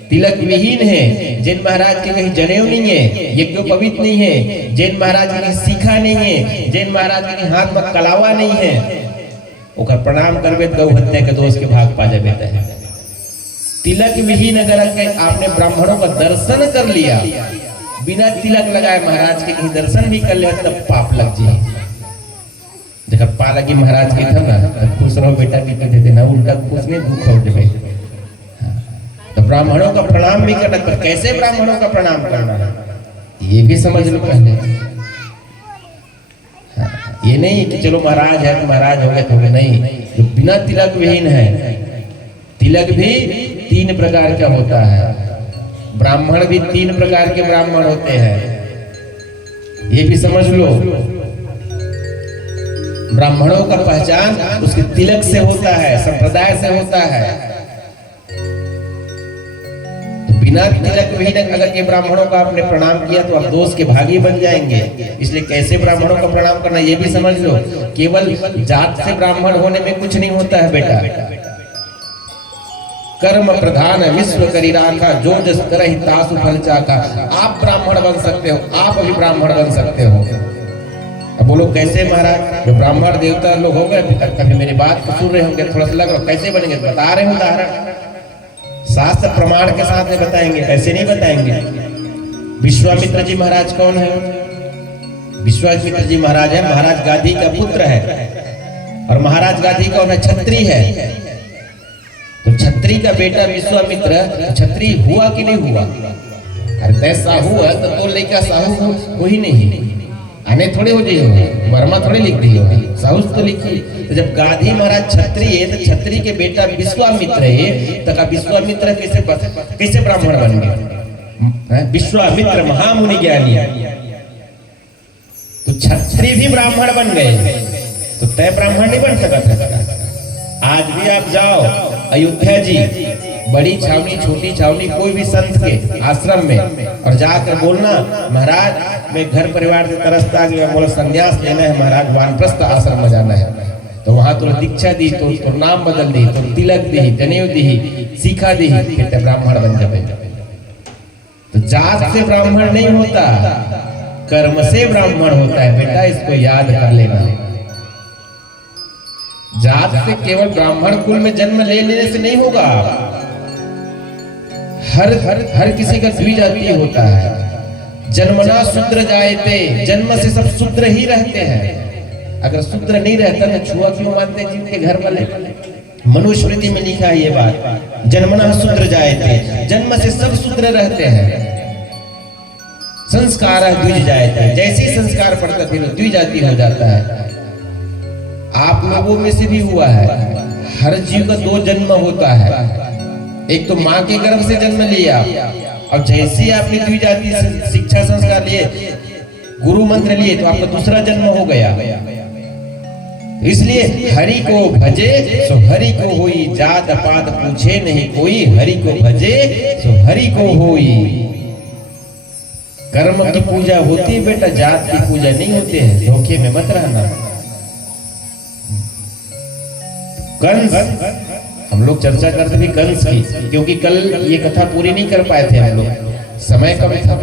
तिलक विहीन है, जिन महाराज के कहीं जनेऊ नहीं है, यज्ञ पवित्र नहीं है, जिन महाराज के कहीं सीखा नहीं है, जिन महाराज के कहीं हाथ में कलावा नहीं है, ओकर प्रणाम करबे गौ हत्या के दोष के भाग पा जाबे। तिलक विहीन अगर आपने ब्राह्मणों का दर्शन कर लिया, बिना तिलक लगाए महाराज के कहीं दर्शन भी कर लिया, तब पाप लग जाए। देखा पालगी महाराज के था ना, खुश रहो बेटा भी कहते थे ना, उल्टा खुश नहीं दुख हो जाए। तो ब्राह्मणों का प्रणाम भी करना, तो कैसे ब्राह्मणों का प्रणाम करना ये भी समझ लो पहले। ये नहीं कि चलो महाराज है तो महाराज हो गए तो नहीं, जो बिना तिलक विहीन है। तिलक भी 3 प्रकार का होता है, ब्राह्मण भी 3 प्रकार के ब्राह्मण होते हैं, ये भी समझ लो। ब्राह्मणों का पहचान उसके तिलक से होता है, संप्रदाय से होता है। तो बिना तिलक विहीन अगर के ब्राह्मणों का आपने प्रणाम किया तो आप दोष के भागी बन जाएंगे। इसलिए कैसे ब्राह्मणों का प्रणाम करना ये भी समझ लो। केवल जात से ब्राह्मण होने में कुछ नहीं होता है बेटा। कर्म प्रधान विश्व करी राखा, जो जस करहि तासु फल चाखा। आप ब्राह्मण बन सकते हो, आप भी ब्राह्मण बन सकते हो। अब बोलो कैसे महाराज, जो ब्राह्मण देवता लोग हो गए, कभी मेरी बात को सुन रहे होंगे, थोड़ा सा लग रहा कैसे बनेंगे, बता रहे हैं उदाहरण, शास्त्र प्रमाण के साथ में बताएंगे, ऐसे नहीं बताएंगे। विश्वामित्र जी महाराज कौन है? विश्वामित्र जी महाराज है, महाराज गाधी का पुत्र है। और महाराज गाधी कौन है? छत्री है। तो छत्री का बेटा विश्वामित्र छत्री हुआ कि नहीं हुआ? अरे साहू है तो लेकर साहू कोई नहीं आने थोड़े हो जाइए, वर्मा थोड़े लिख दी होगी, साहू तो लिखी। तो जब गाधी महाराज छत्री है तो छत्री के बेटा विश्वामित्र है, तो विश्वामित्र कैसे ब्राह्मण बन गए? विश्वामित्र महामुनि ज्ञानी, तो छत्री भी ब्राह्मण बन गए, तो तय ब्राह्मण नहीं बन सकता। आज भी आप जाओ अयोध्या जी, बड़ी छावनी छोटी छावनी कोई भी संत के आश्रम में, और जाकर बोलना महाराज मैं घर परिवार से तरसता गया, बोला संन्यास लेना है महाराज, वानप्रस्थ आश्रम में जाना है। तो वहां तो दीक्षा दी, तो नाम बदल दी, तो तिलक दी, जनेऊ दी, सीखा दी, फिर ब्राह्मण बन जाए। तो जात से ब्राह्मण नहीं होता, कर्म से ब्राह्मण होता है बेटा, इसको याद कर लेना। जात से केवल ब्राह्मण कुल में जन्म ले लेने से नहीं होगा। हर किसी का द्विजातीय होता है। जन्मना शूद्र जायते, जन्म से सब शूद्र ही रहते हैं। अगर शूद्र नहीं रहता तो छुआ क्यों मानते जिनके घर वाले? मनुस्मृति में लिखा है ये बात, जन्मना शूद्र जायते, जन्म से सब शूद्र रहते हैं। संस्कार द्विज जायते, जैसे संस्कार पड़ता फिर द्विजाति हो जाता है। आप लोगों में से भी हुआ है, हर जीव का 2 जन्म होता है। एक तो माँ के गर्भ से जन्म लिया, और जैसे आपने द्विजाति शिक्षा संस्कार लिए, गुरु मंत्र लिए, तो आपका दूसरा जन्म हो गया। इसलिए हरि को भजे सो हरि को होई, जात पात पूछे नहीं कोई, हरि को भजे सो हरि को होई। कर्म की पूजा होती है बेटा, जात की पूजा नहीं होती है, धोखे में मत रहना। कंस, हम लोग चर्चा करते थे कंस की, क्योंकि कल ये कथा पूरी नहीं कर पाए थे हम लोग, समय कम था,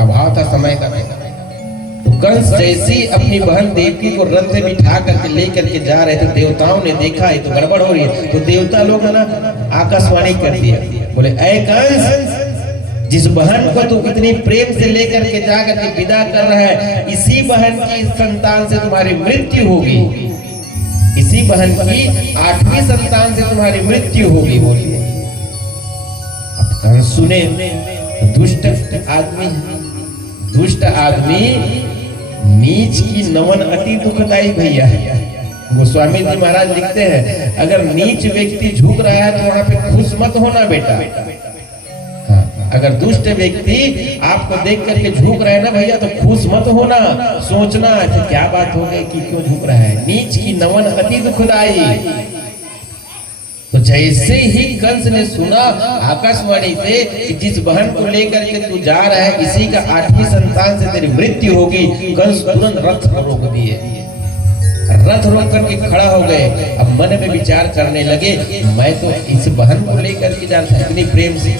अभाव था समय का। तो कंस जैसी अपनी बहन देवकी को रथ में बिठा करके लेकर के जा रहे थे, देवताओं ने देखा ये तो गड़बड़ हो रही है, तो देवता लोग है ना आकाशवाणी कर दिया, बोले ऐ कंस, जिस बहन को तू इतनी प्रेम से लेकर के जा करके विदा कर रहा है, इसी बहन की संतान से तुम्हारी मृत्यु होगी, इसी बहन की 8वीं संतान से तुम्हारी मृत्यु होगी। बोलिए अब कंस सुने, दुष्ट आदमी, दुष्ट आदमी नीच की नमन अति दुखदाई भैया। गोस्वामी जी महाराज लिखते हैं, अगर नीच व्यक्ति झुक रहा है तो वहां पे खुश मत होना बेटा। हाँ, अगर दुष्ट व्यक्ति आपको देख करके झुक रहे हैं ना भैया, तो खुश मत होना, सोचना अच्छा क्या बात हो गई कि क्यों झुक रहा है। नीच की नवन अति दुखदाई। तो जैसे ही कंस ने सुना आकाशवाणी से कि जिस बहन को लेकर के तू जा रहा है इसी का 8वीं संतान से तेरी मृत्यु होगी, कंस तुरंत रथ को रोक दिए, रथ रोक करके खड़ा हो गए। अब मन में विचार करने लगे, मैं तो इस बहन को लेकर के जाता इतनी प्रेम से,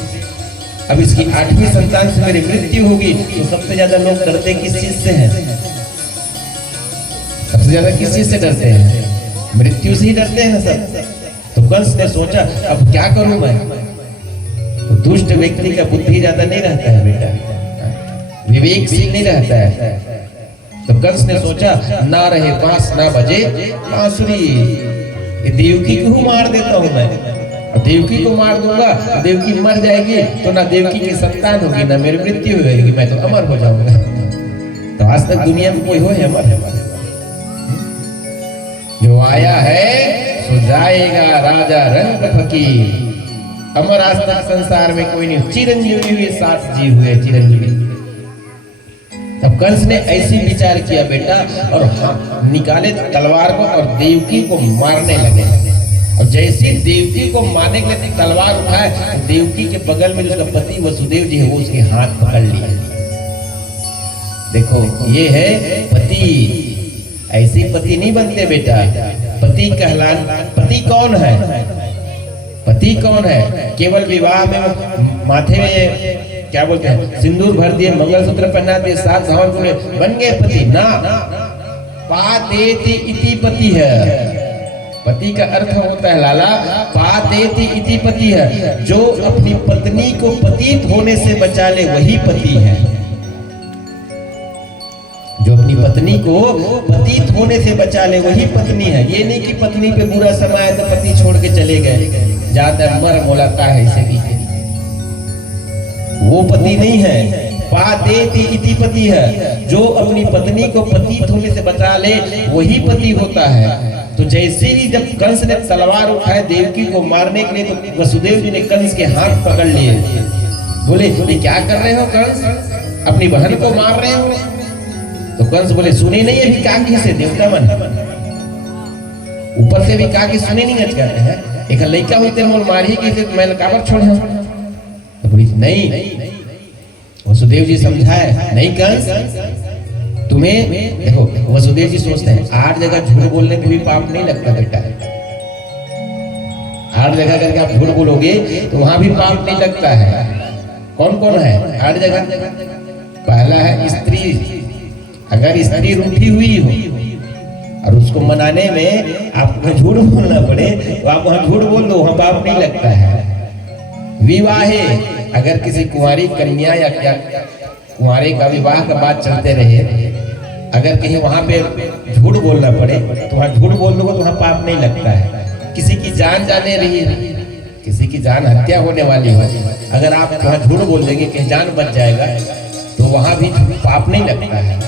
अब इसकी 8वीं संतान से मेरी मृत्यु होगी। तो सबसे ज्यादा लोग डरते किस चीज से हैं? सबसे ज्यादा किस चीज से डरते हैं? मृत्यु से ही डरते हैं सब। तो कंस ने सोचा अब क्या करूं मैं? तो दुष्ट व्यक्ति का बुद्धि ज्यादा नहीं रहता है बेटा, विवेकशील नहीं रहता है। तो कंस ने सोचा ना रहे बांस ना बजे बांसुरी, ये देवकी को मार देता हूं मैं। देवकी को मार दूंगा, देवकी मर जाएगी तो ना देवकी की संतान होगी ना मेरी मृत्यु होगी, मैं तो अमर हो जाऊंगा। तो आज तक दुनिया में कोई हो अमर? जो आया है सो जाएगा, राजा रंग फकीर। अमर आज तक संसार में कोई नहीं। चिरंजीवी हुए, 7 जीव हुए चिरंजीवी। तब कंस ने ऐसी विचार किया बेटा, और निकाले तलवार को और देवकी को मारने लगे। और जैसे देवकी को मारने के लिए तलवार उठाए, तो देवकी के बगल में जो उसका पति वसुदेव जी है वो उसके हाथ पकड़ लिए। देखो ये है पति, ऐसे पति नहीं बनते बेटा। पति पति कौन है? पति कौन है? केवल विवाह में माथे में क्या बोलते हैं सिंदूर भर दिए, मंगलसूत्र पहना दिए, 7 धावन बन गए पति ना। पातेति इति पति है। पति का अर्थ होता है लाला, पातेति इति पति है। जो अपनी पत्नी को पतित होने से बचा ले वही पति है। जो अपनी पत्नी को पतित होने से बचा ले वही पत्नी है। ये नहीं कि पत्नी पे बुरा समय आया तो पति छोड़ के चले गए, ज्यादा मर मोलाता है इसे भी, वो पति नहीं है। पातेति इति पति है। जो अपनी पत्नी को पतित होने से बचा ले वही पति होता है। तो जैसे ही जब कंस ने तलवार उठाए देवकी को मारने के लिए, तो वसुदेव जी ने कंस के हाथ पकड़ लिए। बोले क्या कर रहे हो कंस, अपनी बहन को मार रहे हो? तो कंस बोले सुने नहीं अभी काकी से देवता मन, ऊपर से भी काकी सुने नहीं कहते हैं। एक लड़का होते मोल मारी की मैं काबर छोड़। तो बोली नहीं, वसुदेव जी समझाए नहीं कंस तुम्हें। देखो वसुदेव जी सोचते हैं 8 जगह झूठ बोलने में भी पाप नहीं लगता बेटा। 8 जगह करके आप झूठ बोलोगे तो वहां भी पाप नहीं लगता है। कौन कौन है 8 जगह? पहला है स्त्री। अगर स्त्री रूठी हुई हो और उसको मनाने में आपको झूठ बोलना पड़े तो आप वहां झूठ बोल दो, वहां पाप नहीं लगता है। विवाहे, अगर किसी कुंवारी कन्या या क्या कुंवारे का विवाह का बात चलते रहे, अगर कहीं वहां पे झूठ बोलना पड़े तो वहां झूठ बोल दो तो वहां पाप नहीं लगता है। किसी की जान जाने रही है, किसी की जान हत्या होने वाली हो, अगर आप वहां झूठ बोल देंगे कि जान बच जाएगा तो वहां भी पाप नहीं लगता है।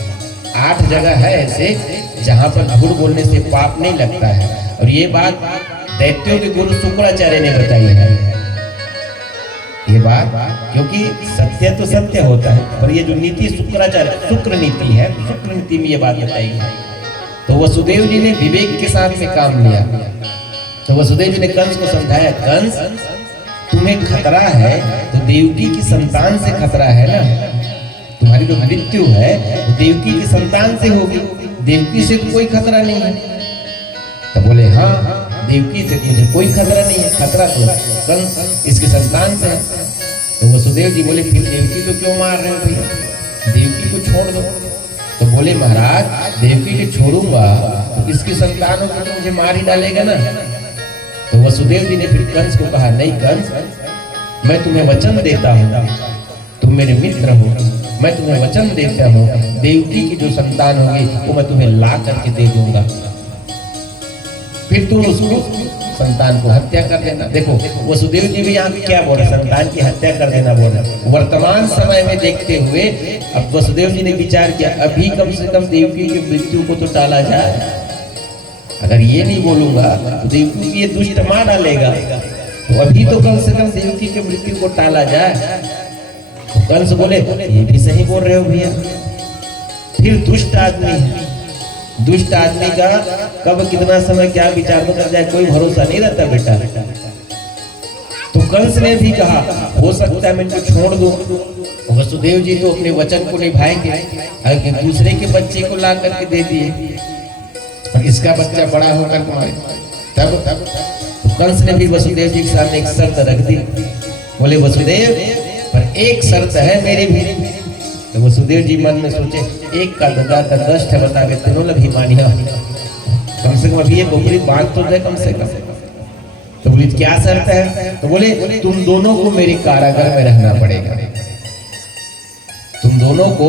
8 जगह है ऐसे जहां पर झूठ बोलने से पाप नहीं लगता है। और ये बात दैत्यों के गुरु शुक्राचार्य ने बताई है ये बात, क्योंकि सत्य तो सत्य होता है, पर ये जो नीति शुक्राचार्य शुक्र नीति है, शुक्र नीति में ये बात बताई है। तो वसुदेव जी ने विवेक के साथ में काम लिया। तो वसुदेव जी ने कंस को समझाया, कंस तुम्हें खतरा है तो देवकी की संतान से खतरा है ना। तुम्हारी जो मृत्यु है वो देवकी की संतान से होगी, देवकी से कोई खतरा नहीं है। तो बोले हाँ देवकी से मुझे कोई खतरा नहीं है, खतरा तो कंस इसकी संतान से है। तो वसुदेव जी बोले फिर देवकी को क्यों मार रहे हो भैया, देवकी को छोड़ दो। तो बोले महाराज देवकी को छोड़ूंगा तो इसकी संतानों को मुझे मार ही डालेगा ना। तो वसुदेव जी ने फिर कंस को कहा, नहीं कंस मैं तुम्हें वचन देता हूँ, तुम मेरे मित्र हो, मैं तुम्हें वचन देता हूँ देवकी की जो संतान होगी वो मैं तुम्हें ला करके दे दूंगा, फिर तुम उसको संतान को हत्या कर देना। देखो वसुदेव जी भी यहाँ क्या बोल रहे, संतान की हत्या कर देना बोल रहे। वर्तमान समय में देखते हुए अब वसुदेव जी ने विचार किया अभी कम से कम देवकी की मृत्यु को तो टाला जाए। अगर ये नहीं बोलूंगा तो देवकी की ये दुष्ट मार डालेगा, तो अभी तो कम से कम देवकी की मृत्यु को टाला जाए। तो कंस बोले ये भी सही बोल रहे हो भैया। फिर दुष्ट आदमी है, दुष्ट आदमी का कब कितना समय क्या विचार कर जाए कोई भरोसा नहीं रहता बेटा। तो कंस ने भी कहा हो सकता है मैं तो छोड़ दूं, वसुदेव जी तो अपने वचन को निभाएंगे, अगर दूसरे के बच्चे को ला करके दे दिए और इसका बच्चा बड़ा होकर मारे तब तो कंस ने भी वसुदेव जी के सामने एक शर्त रख दी। बोले वसुदेव पर एक शर्त है मेरी भी। तो वसुदेव जी मन में सोचे एक का दगा का 10 बता के तीनों लभी मानिया, कम से कम अभी ये बोली बात तो जाए कम से कम। तो बोली क्या शर्त है? तो बोले तुम दोनों को मेरे कारागार में रहना पड़ेगा, तुम दोनों को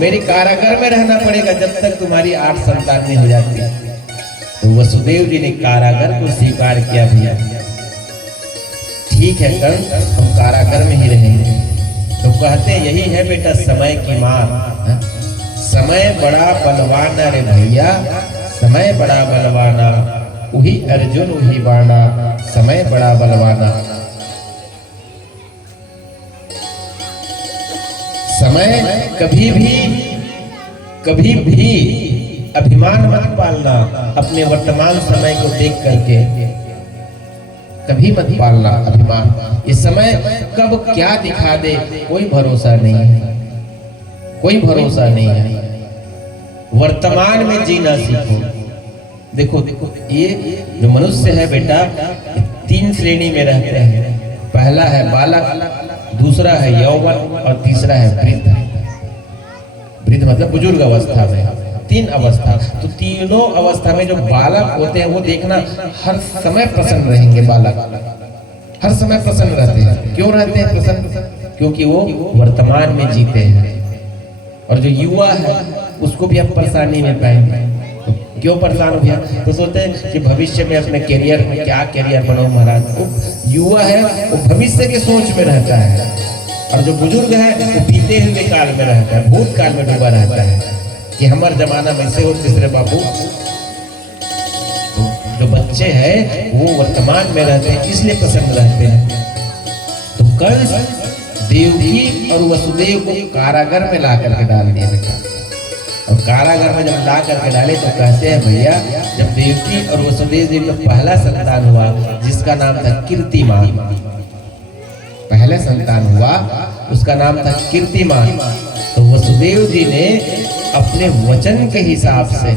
मेरे कारागार में रहना पड़ेगा जब तक तुम्हारी 8 संतान नहीं हो जाती। तो वसुदेव जी ने कारागार को स्वीकार किया भैया, ठीक है कंस हम कारागार में ही रहेंगे। तो कहते यही है बेटा समय की मार। समय बड़ा बलवाना रे भैया, समय बड़ा बलवाना, वही अर्जुन वही बाणा, समय बड़ा बलवाना। समय कभी भी अभिमान मत पालना, अपने वर्तमान समय को देख करके कभी मत पालना अभिमान। ये समय कब क्या दिखा दे कोई भरोसा नहीं है, कोई भरोसा नहीं है। वर्तमान में जीना सीखो। देखो देखो ये जो मनुष्य है बेटा 3 श्रेणी में रहते हैं। पहला है बालक, दूसरा है यौवन और तीसरा है वृद्ध। वृद्ध मतलब बुजुर्ग अवस्था में, 3 अवस्था। तो तीनों अवस्था में जो बालक होते हैं वो देखना हर समय प्रसन्न रहेंगे। बालक हर समय प्रसन्न रहते हैं। क्यों रहते हैं प्रसन्न? क्योंकि वो वर्तमान में जीते हैं। और जो युवा है उसको भी अब परेशानी में पाएंगे। तो क्यों परेशान हो गया? तो सोचते हैं कि भविष्य में अपने करियर में क्या करियर बनाओ महाराज। वो युवा है वो भविष्य के सोच में रहता है, और जो बुजुर्ग है वो बीते हुए काल में रहता है, भूतकाल में डूबा रहता है कि हमारा जमाना वैसे हो तीसरे बाबू। तो जो बच्चे हैं वो वर्तमान में रहते हैं इसलिए प्रसन्न रहते हैं। तो कंस देवकी और वसुदेव को कारागार में ला करके डाल दिया बेटा। और कारागार में जब ला करके डाले तो कहते हैं भैया जब देवकी और वसुदेव जी का पहला संतान हुआ जिसका नाम था कीर्तिमान, पहला संतान हुआ उसका नाम था कीर्तिमान। तो वसुदेव जी ने अपने वचन के हिसाब से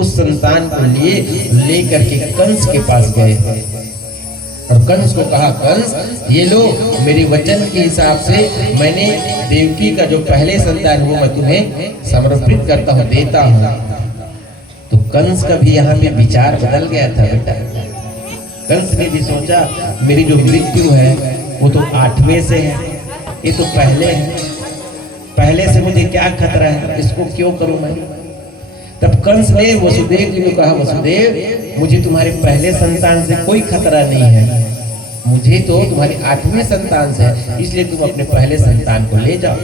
उस संतान को ले करके कंस के पास गए और कंस को कहा कंस ये लो मेरे वचन के हिसाब से मैंने देवकी का जो पहले संतान वो मैं तुम्हें समर्पित करता हूँ, देता हूँ। तो कंस का भी यहाँ पे विचार बदल गया था बेटा। कंस ने भी सोचा मेरी जो मृत्यु है वो तो 8वें से है, ये तो पहले है, पहले से मुझे क्या खतरा है, इसको क्यों करूं मैं। तब कंस ने वसुदेव जी को कहा वसुदेव मुझे तुम्हारे पहले संतान से कोई खतरा नहीं है, मुझे तो तुम्हारे 8वें संतान से है, इसलिए तुम अपने पहले संतान को ले जाओ।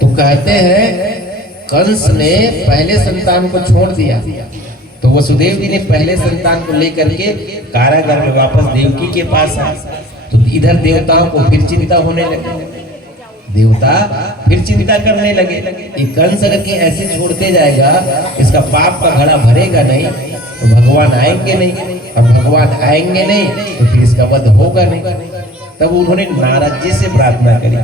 तो कहते हैं कंस ने पहले संतान को छोड़ दिया। तो वसुदेव जी ने पहले संतान को लेकर के कारागार में वापस देवकी के पास आए। तो इधर देवताओं को फिर चिंता होने लगी, देवता फिर चिंता करने लगे कि कंस अगर ऐसे छोड़ते जाएगा इसका पाप का घड़ा भरेगा नहीं तो भगवान आएंगे नहीं, और भगवान आएंगे नहीं तो फिर इसका वध होगा नहीं। तब उन्होंने नारद जी से प्रार्थना करी,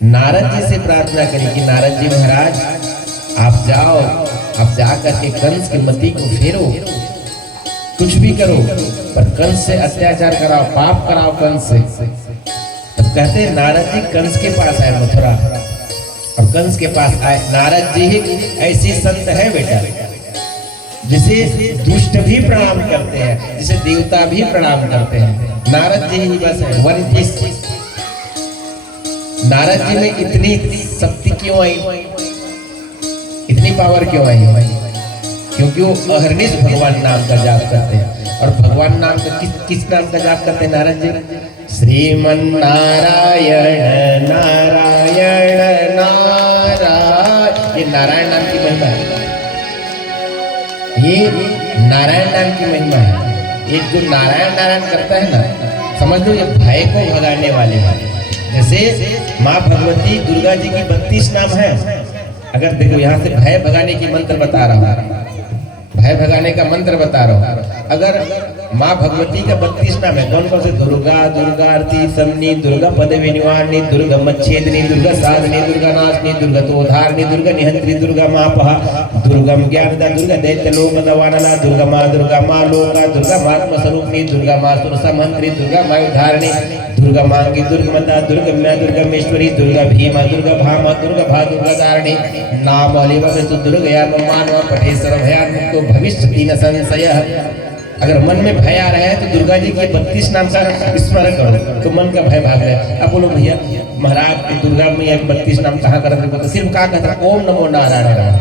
नारद जी से प्रार्थना करी कि नारद जी महाराज आप जाओ, आप जाकर के कंस की मति को फेरो, कुछ भी करो पर कंस से अत्याचार कराओ, पाप कराओ कंस से। तब कहते हैं नारद जी कंस के पास आए मथुरा, और कंस के पास आए। नारद जी ही ऐसी संत है बेटा जिसे दुष्ट भी प्रणाम करते हैं, जिसे देवता भी प्रणाम करते हैं। नारद जी ही बस वन पीस। नारद जी में इतनी शक्ति क्यों आई, इतनी पावर क्यों आई? क्योंकि वो अहरनिश भगवान नाम का जाप करते हैं। और भगवान नाम का किस नाम का जाप करते हैं नारद जी? श्रीमन नारायण नारायण नारायण। ये नारायण नाम की महिमा है, ये नारायण नाम की महिमा है। ये जो नारायण नारायण करता है ना, समझ लो ये भय को भगाने वाले हैं, जैसे माँ भगवती दुर्गा जी की 32 नाम है। अगर देखो यहाँ से भय भगाने की मंत्र बता रहा हूँ, भय भगाने का मंत्र बता रहा हूँ। अगर माँ भगवती का 32 नाम है, कौन कौन से? दुर्गा, दुर्गा आरती समनी, दुर्गा पदवी निवारणी, दुर्गा मच्छेदनी, दुर्गा साधनी, दुर्गा नाशनी, दुर्गा तोधारणी, दुर्गा निहंत्री, दुर्गा मापहा, दुर्गम ज्ञानदा, दुर्गा दैत्य लोक दवानना, दुर्गा माँ लोका, दुर्गा मात्म स्वरूपनी, दुर्गा माँ सुरसा मंत्री, दुर्गा मायुधारिणी, दुर्गा मांगी, दुर्गमता, दुर्गम्या, दुर्गमेश्वरी, दुर्गा भीमा, दुर्गा भामा, दुर्गा भा, दुर्गा धारिणी, नाम अलिव विष्णु दुर्गया मानवा पठेश्वर भयान तो भविष्य तीन संशय। अगर मन में भय आ रहा है तो दुर्गा जी के 32 नाम का स्मरण करो तो मन का भय भाग जाए। अब बोलो भैया महाराज दुर्गा मैया के 32 नाम कहाँ करते हो? तो सिर्फ कहा कहते ओम नमो नारायण नमः,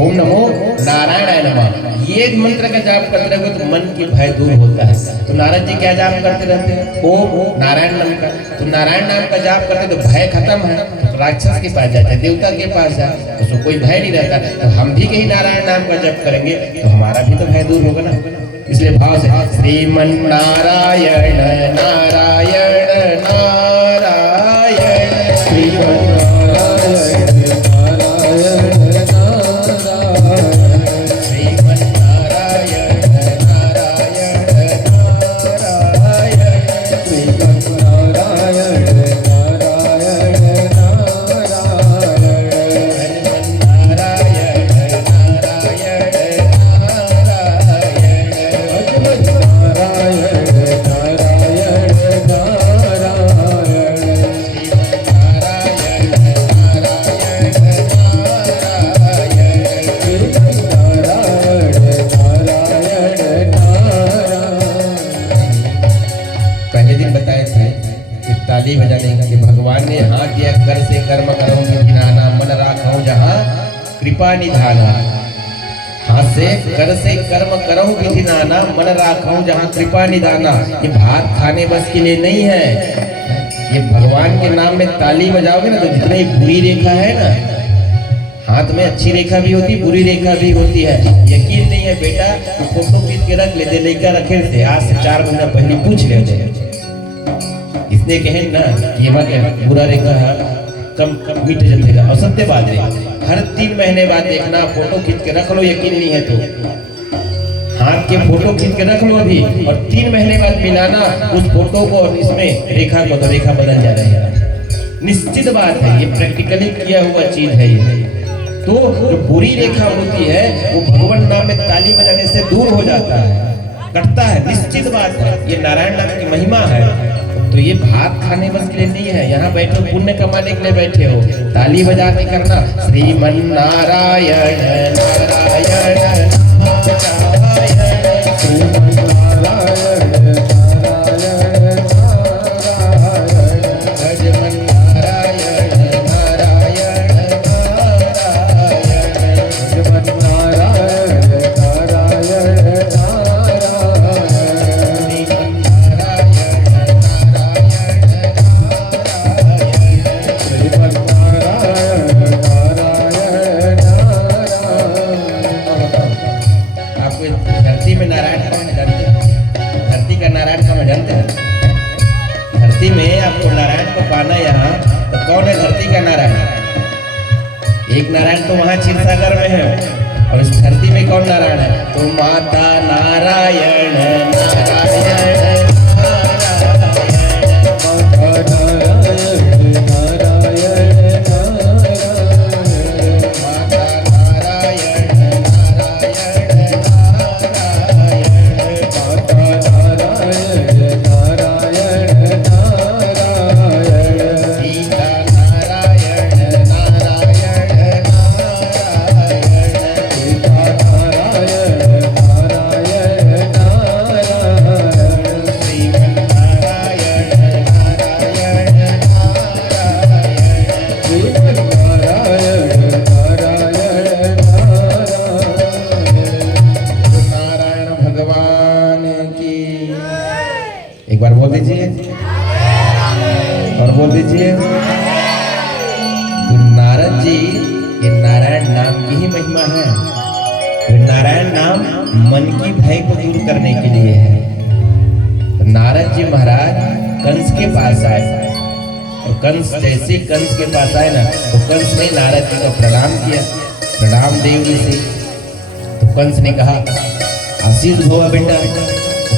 ओम नमो नारायण नमः। ये मंत्र का जाप करते रहोगे तो मन की भय दूर होता है। तो नारद जी क्या जाप करते रहते हैं? ओम नारायण नाम का। तो नारायण नाम का जाप करते तो भय खत्म है, तो राक्षस के पास जाते हैं, देवता के पास जाए तो उसको कोई भय नहीं रहता। तो हम भी कहीं नारायण नाम का जप करेंगे तो हमारा भी तो भय दूर होगा ना। इसलिए भाव से श्रीमन नारायण नारायण नारायण, श्रीमन नारायण नारायण नारायण, श्रीमन नारायण नारायण नारायण, श्रीमन नारायण नारायण ताली बजाने कि भगवान ने हाथ दिया कर से कर्म करो विधिनाना, मन राखो जहाँ कृपा निधाना। हाथ से कर से कर्म करो विधिनाना, मन राखो जहाँ कृपा निधाना। ये भात खाने बस के लिए नहीं है। ये भगवान के नाम में ताली बजाओगे ना तो जितनी बुरी रेखा है ना, हाथ में अच्छी रेखा भी होती बुरी रेखा भी होती है। यकीन नहीं है बेटा तो फोटो खींच के रख लेते, लेकर रखे थे आज से 4 महीना पहले पूछ लेते। इसने कहे ना ये मत बुरा रेखा है कम कम मिट जाएगा। और सत्य बात है, हर 3 महीने बाद देखना, फोटो खींच के रख लो। यकीन नहीं है तो हाथ के फोटो खींच के रख लो अभी, और 3 महीने बाद मिलाना उस फोटो को और इसमें रेखा को, तो रेखा बदल जा रही है। निश्चित बात है, ये प्रैक्टिकली किया हुआ चीज है ये। तो जो बुरी रेखा होती है वो भगवान नाम में ताली बजाने से दूर हो जाता है, कटता है। निश्चित बात है, ये नारायण नाम की महिमा है। तो ये भात खाने बस के लिए नहीं है, यहाँ बैठो पुण्य कमाने के लिए बैठे हो। ताली बजा के करना श्रीमन नारायण नारायण नारायण, श्रीमन नारायण नारायण नारायण, भजमन नारायण नारायण नारायण, भजमन नारायण नारायण धरती में नारायण कौन है जानते हैं? धरती का नारायण कौन है जानते हैं? धरती में आपको नारायण को पाना यहाँ तो कौन है धरती का नारायण? एक नारायण तो वहाँ क्षीरसागर में है, और इस धरती में कौन नारायण है? तो माता नारायण नारायण और बोल दीजिए। तो नारद जी ये नारायण नाम की ही महिमा है। तो नारायण नाम मन की भय को दूर करने के लिए है। तो नारद जी महाराज कंस के पास आए और कंस जैसे कंस के पास आए ना तो कंस ने नारद जी को प्रणाम किया, प्रणाम देव ऋषि। तो कंस ने कहा आशीष भवा बेटा। तो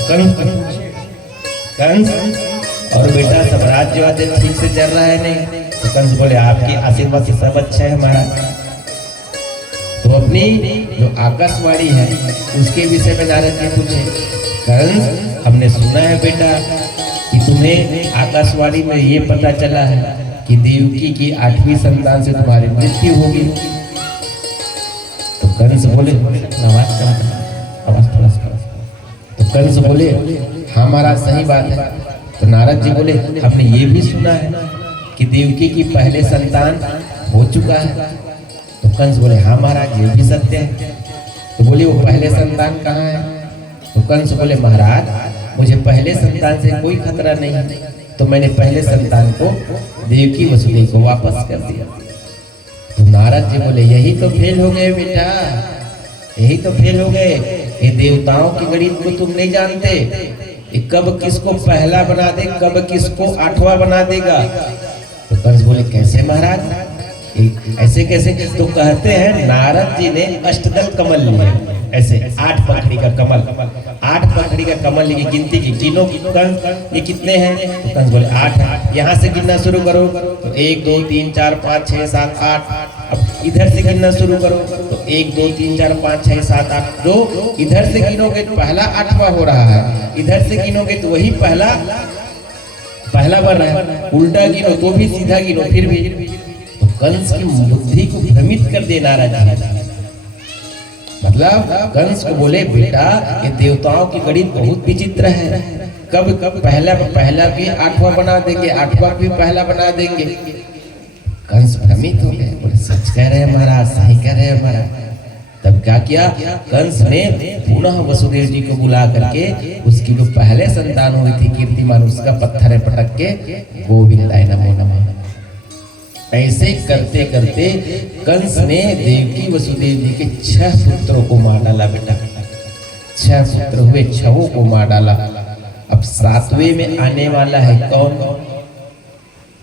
कंस और बेटा सब राज्य वाद्य ठीक से चल रहा है नहीं? तो कंस बोले आपके आशीर्वाद से सब अच्छा है हमारा। तो अपनी जो आकाशवाणी है उसके विषय में नारद जी पूछे, कंस हमने सुना है बेटा कि तुम्हें आकाशवाणी में ये पता चला है कि देवकी की 8वीं संतान से तुम्हारी मृत्यु होगी। तो कंस बोले आवाज थोड़ा सा। तो कंस बोले हाँ महाराज सही बात है। तो नारद जी बोले हमने ये भी सुना है कि देवकी की पहले संतान हो चुका है। तो कंस बोले हाँ महाराज ये भी सत्य है। तो बोले वो पहले संतान कहाँ है? तो कंस बोले महाराज मुझे पहले संतान से कोई खतरा नहीं, तो मैंने पहले संतान को देवकी वसुदेव को वापस कर दिया। तो नारद जी बोले यही तो फेल हो गए बेटा, यही तो फेल हो गए। ये देवताओं की गणित को तुम नहीं जानते, कब किसको पहला बना दे कब किसको 8वां बना देगा। तो कंस बोले कैसे महाराज ऐसे कैसे? तो कहते हैं नारद जी ने अष्टदल कमल लिए, ऐसे 8 पंखड़ी का कमल, 8 पंखड़ी का कमल लिए, गिनती की गिनो कंस ये कितने हैं? तो कंस बोले 8 है। यहाँ से गिनना शुरू करो तो 1 2 3 4 5 6 7 8। अब इधर से गिनना शुरू करो तो 1 2 3 4 5 6 7 8। जो इधर से गिनोगे तो पहला 8वां हो रहा है, इधर से गिनोगे तो वही पहला बन रहा है। उल्टा गिनो तो भी, सीधा गिनो फिर भी। तो कंस की बुद्धि को भ्रमित कर दे नारद जी। मतलब कंस को बोले बेटा ये देवताओं की गणित बहुत विचित्र है, कब पहला भी 8वां बना देंगे, 8वां भी पहला बना देंगे। कंस भ्रमित हो गए, बोले सच कह रहे हैं महाराज, सही कह रहे हैं महाराज। तब क्या किया कंस ने पुनः वसुदेव जी को बुला करके उसकी जो पहले संतान हुई थी कीर्तिमान, उसका पत्थर पटक के गोविंदाय नमो नमः। ऐसे करते करते कंस ने देवकी वसुदेव जी के 6 पुत्रों को मार डाला बेटा। 6 पुत्र हुए, 6 को मार डाला। अब 7वें में आने वाला है कौन?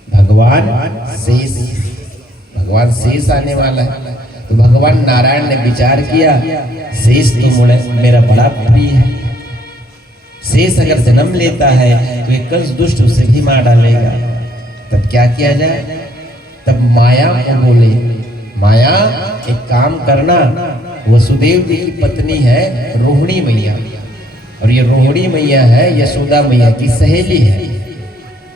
भगवान शेष। भगवान शेष आने वाला है। तो भगवान नारायण ने विचार किया शेष तो मेरा बड़ा प्रिय है, शेष अगर जन्म लेता है तो एक कंस दुष्ट उसे भी मार डालेगा। तब क्या किया जाए? तब माया को बोले माया एक काम करना, वसुदेव जी की पत्नी है रोहिणी मैया, और ये रोहिणी मैया है यशोदा मैया की सहेली है।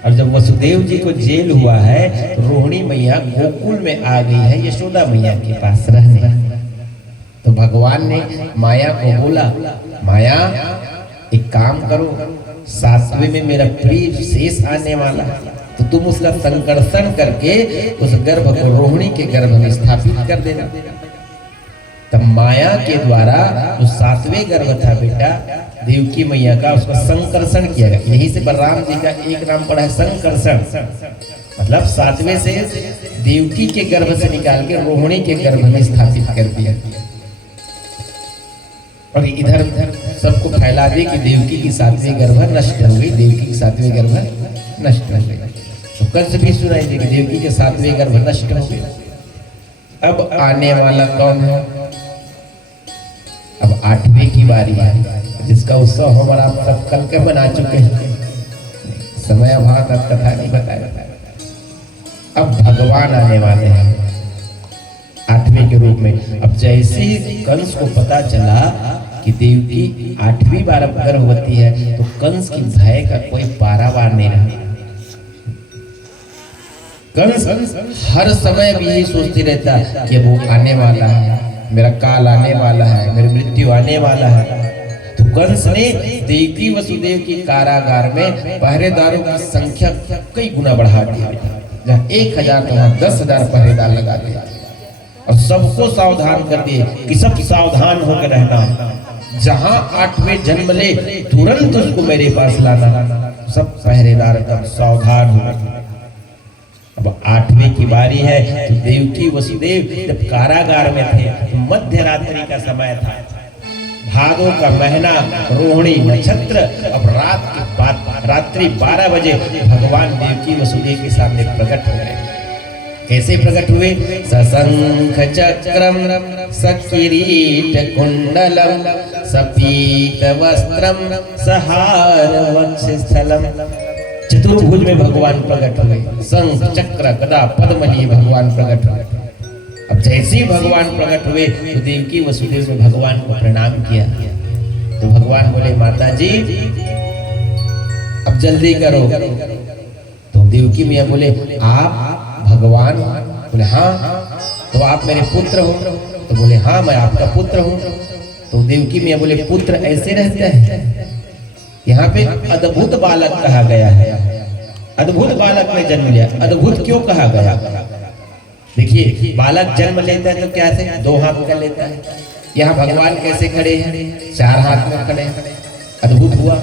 और जब वसुदेव जी को जेल हुआ है तो रोहिणी मैया गोकुल में आ गई है यशोदा मैया के पास रहने। तो भगवान ने माया को बोला माया एक काम करो, 7वें में मेरा प्रिय शेष आने वाला है, तो तुम उसका संकर्षण करके उस गर्भ को रोहिणी के गर्भ में स्थापित कर देना। तब माया के द्वारा जो 7वें गर्भ था बेटा देवकी मैया का, उसका संकर्षण किया गया। यही से बलराम जी का एक नाम पड़ा है संकर्षण, मतलब 7वें से देवकी के गर्भ से निकाल के रोहिणी के गर्भ में स्थापित कर दिया। और इधर सबको फैला दे कि देवकी की 7वीं गर्भ नष्ट हो गई, देवकी की 7वीं गर्भ नष्ट हो गई। तो कंस भी सुनाई दे कि देवकी के 7वें गर्भ नष्ट हो गए। अब आने वाला कौन है? अब 8वें की बारी है, जिसका उत्सव हमारा आप सब कल के बना चुके हैं, समय अभाव तक कथा नहीं बताया। अब भगवान आने वाले हैं 8वें के रूप में। अब जैसे ही कंस को पता चला कि देवकी 8वीं बार गर्भवती है तो कंस की भय का कोई पारावार नहीं रहा। कंस हर समय भी यही सोचते रहता कि वो आने वाला है, मेरा काल आने वाला है, मेरी मृत्यु आने वाला है। तो कंस ने देवकी वसुदेव की कारागार में पहरेदारों की संख्या कई गुना बढ़ा दिया। जहाँ 1000 तो वहाँ 10,000 पहरेदार लगा दिया और सबको सावधान कर दिए कि सब सावधान होकर रहना, जहाँ 8वें जन्म ले तुरंत उसको मेरे पास लाना। सब पहरेदार तब सावधान हो। अब 8वें की बारी है तो देवकी वसुदेव जब कारागार में थे, मध्य रात्रि का समय था, भादों का महीना, रोहिणी नक्षत्र। अब रात्रि 12 बजे भगवान देवकी वसुदेव के सामने प्रकट हो गए। कैसे प्रकट हुए? सशंख चक्रम सकिरीट कुंडलम सपीत वस्त्रम सहार वक्षस्थलम। चतुर्भुज में भगवान प्रकट हुए। शंख चक्र गदा पद्म लिए भगवान प्रकट हुए। अब जैसे ही भगवान प्रकट हुए तो देवकी वसुदेव ने भगवान को प्रणाम किया। तो भगवान बोले, माता जी अब जल्दी करो। तो देवकी मैया बोले, आप भगवान? बोले हाँ। तो आप मेरे पुत्र हो? तो बोले हाँ, मैं आपका पुत्र हूँ। तो देवकी मैया बोले, पुत्र ऐसे रहते हैं? यहाँ पे अद्भुत बालक कहा गया है। अद्भुत बालक ने जन्म लिया। अद्भुत क्यों कहा गया? देखिए, बालक जन्म लेता है तो क्या से 2 हाथ का लेता है। यहाँ भगवान कैसे खड़े हैं? 4 हाथ में खड़े हैं। अद्भुत हुआ।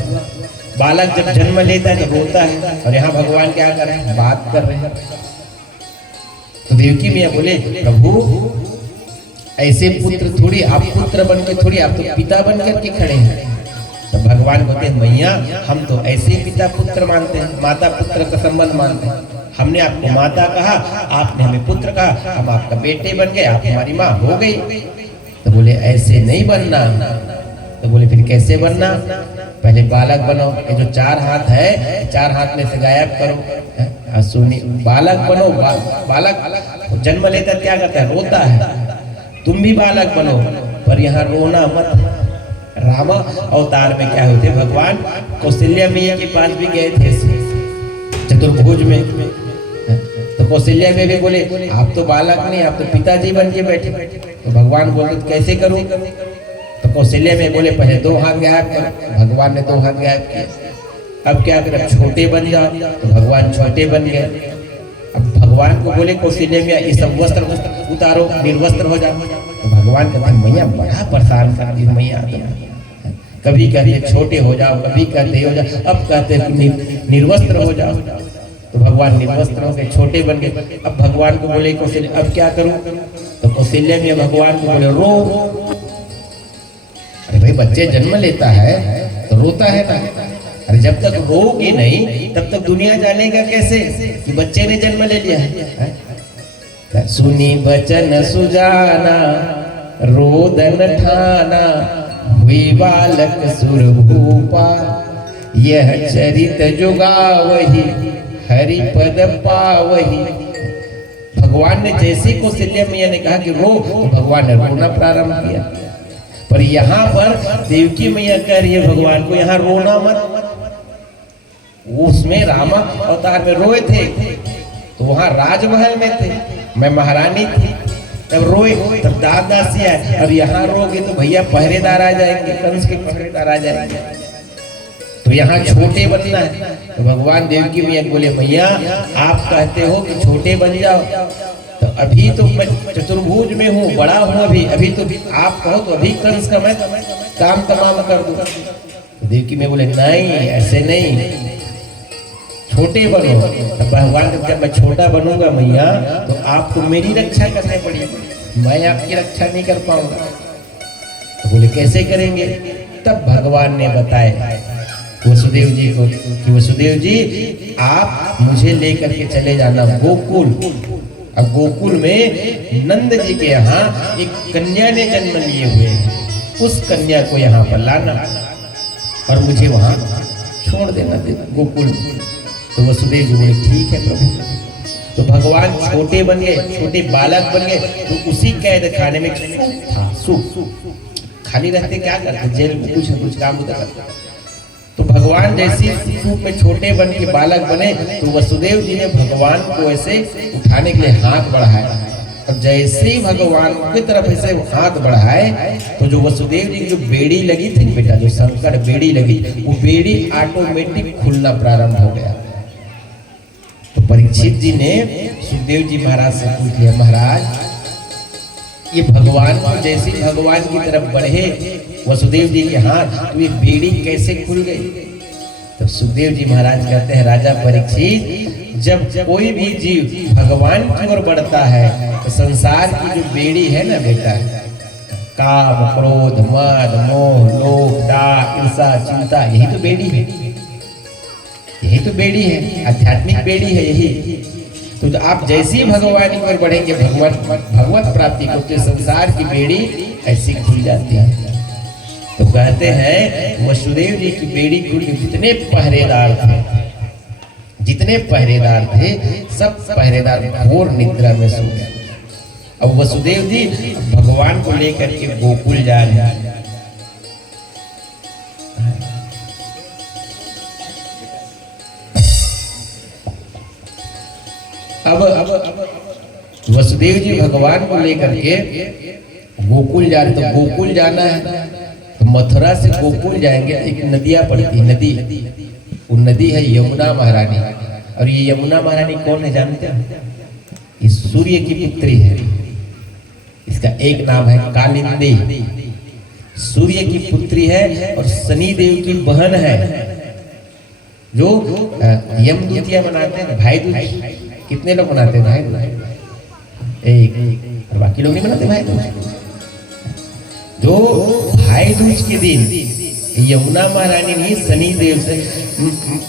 बालक जब जन्म लेता है तो रोता है, और यहाँ भगवान क्या कर रहे हैं? बात कर रहे हैं। तो देवकी मैया बोले, प्रभु ऐसे पुत्र थोड़ी, आप पुत्र बन के थोड़ी, आप तो पिता बन करके खड़े हैं। तो भगवान बोलते हैं, मैया हम तो ऐसे पिता पुत्र मानते हैं, माता पुत्र का संबंध मानते हैं। हमने आपको माता कहा, आपने हमें पुत्र कहा, हम आपका बेटे बन गए, आप हमारी माँ हो गई। तो बोले ऐसे नहीं बनना। तो बोले फिर कैसे बनना? पहले बालक बनो। ये जो 4 हाथ है, 4 हाथ में से गायब करो। सुनी, बालक बनो। बालक जन्म लेता क्या करता है? रोता है। तुम भी बालक बनो, पर यहाँ रोना मत। राम अवतार में क्या होते? भगवान कौशल्या मैया के पास भी गए थे चतुर्भुज में। तो कौशल्या में भी बोले, आप तो बालक नहीं, आप तो पिताजी बन के बैठे। तो भगवान बोले, कैसे करूं? तो कौशल्या में बोले, पहले 2 हाथ गायब कर। भगवान ने 2 हाथ गायब किए। अब क्या करें? छोटे बन जाओ। तो भगवान छोटे बन गए। अब भगवान को बोले, कौशल्या में ये सब वस्त्र उतारो, निर्वस्त्र हो जाओ। तो भगवान कहते हैं, मैया बड़ा परेशान कर दी मैया। कभी कहते छोटे हो जाओ, कभी कहते हो जाओ, अब कहते निर्वस्त्र हो जाओ। तो भगवान निर्वस्त्र हो गए, छोटे बन गए। अब भगवान को बोले कौशल्या, अब क्या करूं? तो कौशल्या में भगवान को बोले, रो। अरे भाई, बच्चे जन्म लेता है तो रोता है ना। अरे जब तक रोगी नहीं तब तक दुनिया जानेगा कैसे कि बच्चे ने जन्म ले लिया है? सुनी बचन सुजाना रोदन ठाना, हुई बालक सुर भूपा, यह चरित जुगावही हरि पद पावही। भगवान ने जैसे कौशल्या मैया ने कहा कि रो, तो भगवान ने रोना प्रारंभ किया। पर यहाँ पर देवकी मैया कह रही है भगवान को, यहाँ रोना मत। उसमें राम अवतार में रोए थे तो वहां राजमहल में थे, मैं महारानी थी, तब रोए तब दासी है। और यहाँ रोगे तो भैया पहरेदार आ जाएंगे, कंस के पहरेदार आ जाएंगे। तो यहाँ छोटे बनना है। तो भगवान देवकी मैया बोले, भैया आप कहते हो कि छोटे बन जाओ, तो अभी तो मैं चतुर्भुज में हूँ, बड़ा हूँ अभी तो आप कहो तो अभी कंस का मैं काम तमाम कर दूं। तो देवकी मैया बोले, नहीं ऐसे नहीं, छोटे बनो। तो भगवान जब मैं छोटा बनूंगा मैया, तो आपको मेरी रक्षा करनी पड़ेगी, मैं आपकी रक्षा नहीं कर पाऊंगा। तो बोले कैसे करेंगे? तब भगवान ने बताया वसुदेव जी को कि वसुदेव जी आप मुझे लेकर के चले जाना गोकुल। अब गोकुल में नंद जी के यहाँ एक कन्या ने जन्म लिए हुए हैं, उस कन्या को यहाँ पर लाना और मुझे वहाँ छोड़ देना गोकुल में। तो वसुदेव जी बोले, ठीक है प्रभु। तो भगवान छोटे बन गए, छोटे बालक बन गए। तो उसी कैद खाने में सूप था, सूप खाली रहते क्या करते? जेल में कुछ न कुछ काम होता करते। तो भगवान जैसे सूप में छोटे बन के बालक बने, तो वसुदेव जी ने भगवान को ऐसे उठाने के लिए हाथ बढ़ाया। और जैसे ही भगवान की तरफ ऐसे हाथ बढ़ाए, तो जो वसुदेव जी की जो बेड़ी लगी थी बेटा, जो संकट बेड़ी लगी, वो बेड़ी ऑटोमेटिक खुलना प्रारंभ हो गया। तो परीक्षित जी ने सुखदेव जी महाराज से पूछ लिया, महाराज ये भगवान को जैसे भगवान की तरफ बढ़े वसुदेव जी के हाथ, तो ये बेड़ी कैसे खुल गई? तो सुखदेव जी महाराज कहते हैं, राजा परीक्षित, जब कोई भी जीव भगवान की ओर बढ़ता है तो संसार की जो बेड़ी है ना बेटा, काम क्रोध मद मोह आशा चिंता, यही तो बेड़ी है, यही तो बेड़ी है, आध्यात्मिक बेड़ी है यही। तो आप जैसे ही भगवान की ओर बढ़ेंगे, भगवत प्राप्ति को, तो संसार की बेड़ी ऐसी खुल जाती है। तो कहते हैं वसुदेव जी की बेड़ी खुल, जितने पहरेदार थे, जितने पहरेदार थे, सब पहरेदार घोर निद्रा में सो गए। अब वसुदेव जी भगवान को लेकर के गोकुल जा रहे हैं। अब वसुदेव जी भगवान को लेकर के गोकुल जा रहे, तो गोकुल जाना है तो मथुरा से गोकुल जाएंगे, एक नदियां पड़ती, नदी, वो नदी है यमुना महारानी। और ये यमुना महारानी कौन है जानते हैं? ये सूर्य की पुत्री है, इसका एक नाम है कालिंदी, सूर्य की पुत्री है और शनि देव की बहन है। जो यमदूतिया मनाते हैं भाई दूज, कितने लोग मनाते हैं भाई दूज? एक, और बाकी लोग नहीं मनाते भाई दूज। जो भाई दूज के दिन यमुना महारानी नहीं, शनि देव से,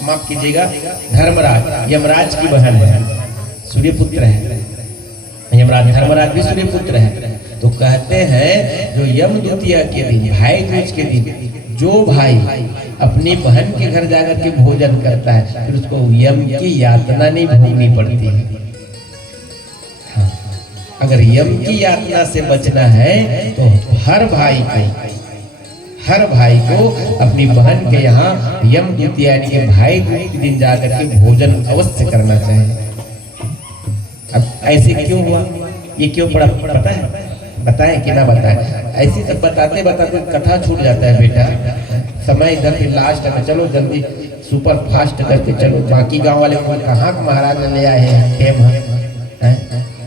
माफ कीजिएगा, धर्मराज, यमराज की बहन है, सूर्य पुत्र है यमराज, धर्मराज भी सूर्य पुत्र है। तो कहते हैं जो यम द्वितीया के दिन, भाई दूज के दिन, जो भाई अपनी बहन के घर जाकर के भोजन करता है, फिर उसको यम की यातना नहीं भोगनी पड़ती है। हाँ, अगर यम की यातना से बचना है तो हर भाई को अपनी बहन के यहाँ यम द्वितीया यानी कि भाई दूज के दिन जाकर के भोजन अवश्य करना चाहिए। अब ऐसे क्यों हुआ, ये क्यों पड़ा, पता है? बताएं कि ना बताएं? ऐसी सब बताते बताते कथा छूट जाता है बेटा। समय इधर फिर लास्ट में, चलो जल्दी सुपर फास्ट करके चलो, बाकी गांव वाले को कहाँ महाराज ले आए हैं टेम है,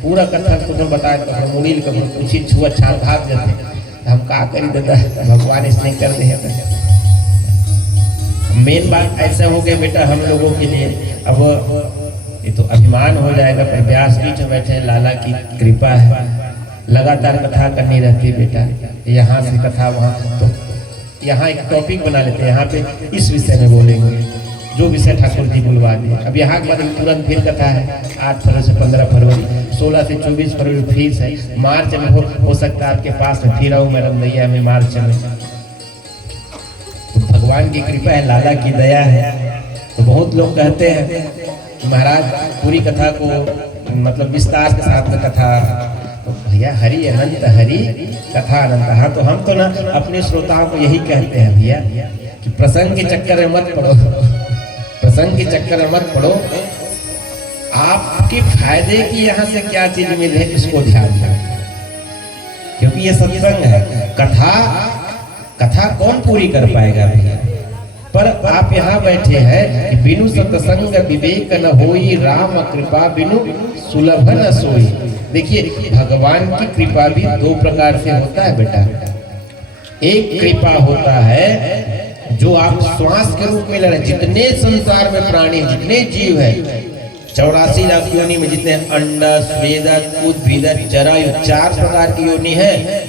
पूरा कथा को तो बताए तो मुनील को कुछ ही छुआ छाप भाग जाते, हम का करी देता, भगवान इसने कर दे। मेन बात ऐसा हो गया बेटा हम लोगों के लिए, अब ये तो अभिमान हो जाएगा, पर व्यास बीच में बैठे लाला की कृपा है, लगातार कथा करनी रहती है बेटा, यहाँ से कथा वहाँ, तो यहाँ एक टॉपिक बना लेते हैं, यहाँ पे इस विषय में बोलेंगे, जो विषय ठाकुर जी बुलवा दिए। अब यहाँ के बाद तुरंत फिर कथा है, 8 फरवरी से 15 फरवरी, 16 से 24 फरवरी फिर है, मार्च में हो सकता है आपके पास में फिर आऊँ मैडम दैया में मार्च में। तो भगवान की कृपा है, लाला की दया है। तो बहुत लोग कहते हैं महाराज पूरी कथा को मतलब विस्तार के साथ में कथा, तो भैया हरि अनंत हरि कथा अनंत। हाँ, तो हम तो ना अपने श्रोताओं को यही कहते हैं भैया कि प्रसंग के चक्कर में मत पड़ो, प्रसंग के चक्कर में मत पड़ो, आपके फायदे की यहाँ से क्या चीज मिल है इसको ध्यान दो, क्योंकि ये सत्संग है। कथा कौन पूरी कर पाएगा भैया? पर आप यहाँ बैठे हैं कि बिनु सत्संग विवेक न होई, राम कृपा बिनु सुलभ न सोई। देखिए भगवान की कृपा भी 2 प्रकार से होता है बेटा। एक कृपा होता है जो आप श्वास के रूप में ले रहे, जितने संसार में प्राणी, जितने जीव है, 84 लाख योनि में जितने अंडा, स्वेदक, उद्भिदक, जरायु, 4 प्रकार की योनि है,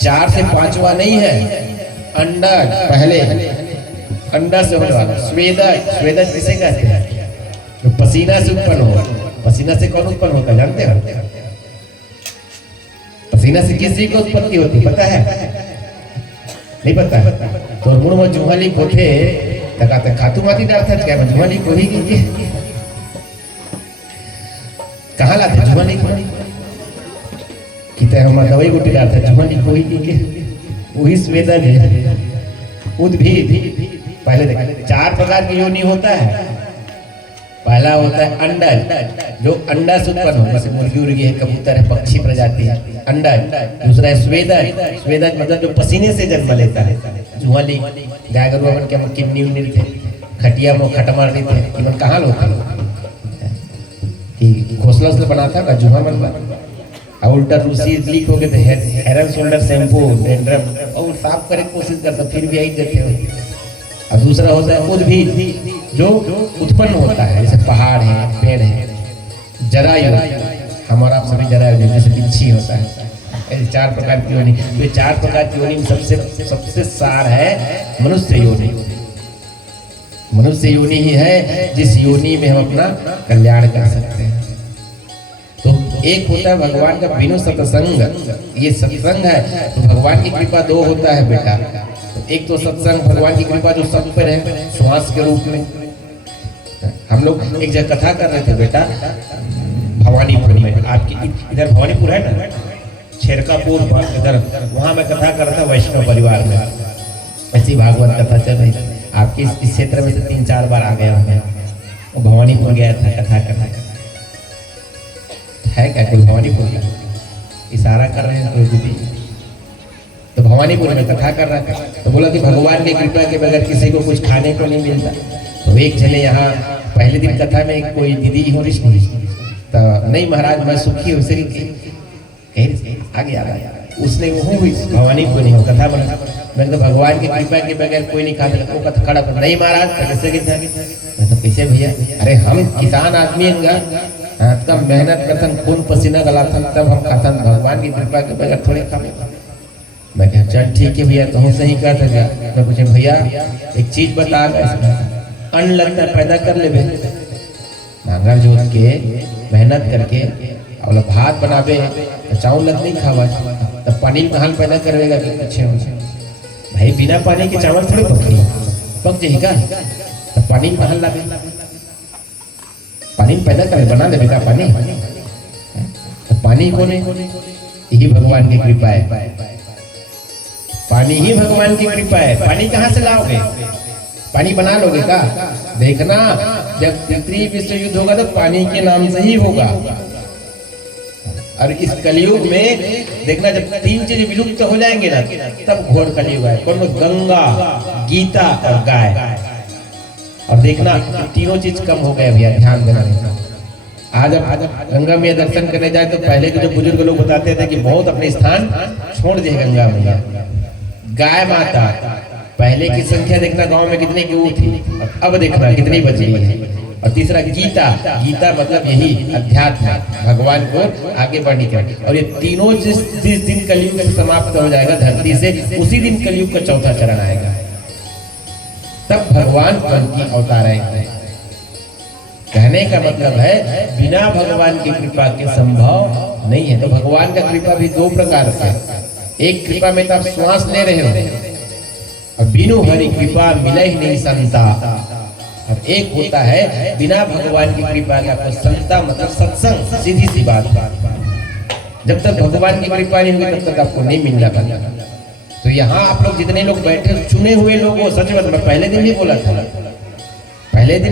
4 से 5वां नहीं है। अंडा पहले, अंडा से होने वाला, स्वेदक किसे कहते हैं? तो पसीना से उत्पन्न हो। पसीना से कौन उत्पन्न होता है जानते हो? पसीना से किस चीज की उत्पत्ति होती पता है? नहीं पता है? तो मुड़ जुहाली पोथे तकाते खातू माती डालता है क्या जुहाली को ही की कहाँ लाते जुहाली को कितने हमारा दवाई गुटी डालता है जुहाली को ही की वही स्वेदक है। उद्भिद पहले देखा 4 प्रकार की योनि होता है। पहला होता है अंडा, जो अंडा से उत्पन्न होता है, मुर्गी उर्गी है, कबूतर है, पक्षी प्रजाति है, अंडा। दूसरा है स्वेदक, स्वेदक मतलब जो पसीने से जन्म लेता है। जुहाली गाय गरुआ बन के किमनी उमनी थे, खटिया में खट मार दी थे, इवन कहाँ लोग कि घोसला उसला बनाता का जुहा बनवा, और उल्टा रूसी लीक हो गए थे, head and shoulder shampoo dandruff और साफ करने की कोशिश करता, फिर भी आई देते हो। और दूसरा होता है उद्भिद, जो उत्पन्न होता है, जैसे पहाड़ है, पेड़ है। जरायु, हमारा आप सभी जरायु जैसे बिच्छी होता है, ऐसे 4 प्रकार की योनि। ये 4 प्रकार की योनि में सबसे सार है मनुष्य योनि। मनुष्य योनि ही है जिस योनि में हम अपना कल्याण कर सकते हैं। तो एक होता है भगवान का बिनु सत्संग, ये सत्संग है। तो भगवान की कृपा 2 होता है बेटा। एक तो सत्संग भगवान की कृपा जो सब पर है श्वास के रूप में। हम लोग एक जगह कथा कर रहे थे बेटा भवानीपुर में, आपकी इधर भवानीपुर है ना, छेरकापुर इधर, वहां मैं कथा कर रहा था वैष्णव परिवार में। ऐसी भागवत कथा चल रही थी। आपके इस क्षेत्र में से 3-4 बार आ गया मैं, भवानीपुर गया था कथा करने। है क्या कोई भवानीपुर का? इशारा कर रहे हैं कोई दीदी। तो भवानीपुर में कथा कर रहा था, तो बोला कि भगवान की कृपा के बगैर किसी को कुछ खाने को नहीं मिलता। तो एक जने यहाँ पहले दिन कथा में कोई दीदी हो रही, तो नहीं महाराज मैं सुखी हूँ सिर्फ आगे आ गया। उसने वो हुई भवानीपुर में कथा बना, मैं तो भगवान की कृपा के बगैर कोई नहीं खा सकता। वो कथा खड़ा कर, नहीं महाराज कैसे मैं तो कैसे भैया, अरे हम किसान आदमी हैं, तब मेहनत करतन खून पसीना गलाथन तब हम खातन, भगवान की कृपा के बगैर थोड़े खा। मैं कहा चल ठीक है भैया तो सही कर सका। मैं पूछे भैया एक चीज बता, अन्न लगता पैदा कर ले, नांगर जोत के मेहनत करके और भात बनावे चावल लग नहीं खावा, तब पानी कहाँ पैदा करेगा कि पीछे भाई बिना पानी के चावल थोड़ी पक जाएगा, तब पानी कहाँ लगे, पानी पैदा करे बना देवे का पानी, तो पानी को नहीं, यही भगवान की कृपा है। पानी ही भगवान की कृपा है। पानी कहाँ से लाओगे? पानी बना लोगे का? देखना जब तृतीय विश्व युद्ध होगा तो पानी के नाम से ही होगा। और इस कलयुग में देखना जब 3 चीज विलुप्त हो जाएंगे ना तब घोर कलयुग है। कौन? गंगा, गीता और गाय। और देखना तीनों चीज कम हो गए भैया, ध्यान देना। आज गंगा में दर्शन करने जाए तो पहले के जो बुजुर्ग लोग बताते थे कि बहुत अपने स्थान छोड़ दिए गंगा मैया। गाय माता पहले की संख्या देखना गांव में कितने की वो थी, अब देखना कितनी बची है। और तीसरा गीता, गीता मतलब यही अध्यात्म, भगवान को आगे बढ़ने का। और ये तीनों जिस दिन कलयुग समाप्त हो जाएगा धरती से, उसी दिन कलयुग का चौथा चरण आएगा, तब भगवान की अवतार आएंगे। कहने का मतलब है बिना भगवान की कृपा के संभव नहीं है। तो भगवान का कृपा भी 2 प्रकार से, एक कृपा में तो आप श्वास ले रहे हो और बिनु हरि कृपा मिले ही नहीं संता, और एक होता है बिना भगवान की कृपा के आपको संता मतलब सत्संग। सीधी सी बात, जब तक भगवान की कृपा नहीं होगी तब तक आपको नहीं मिलना पाएगा। तो यहाँ आप लोग जितने लोग बैठे चुने हुए लोग हो, सच बात मैं पहले दिन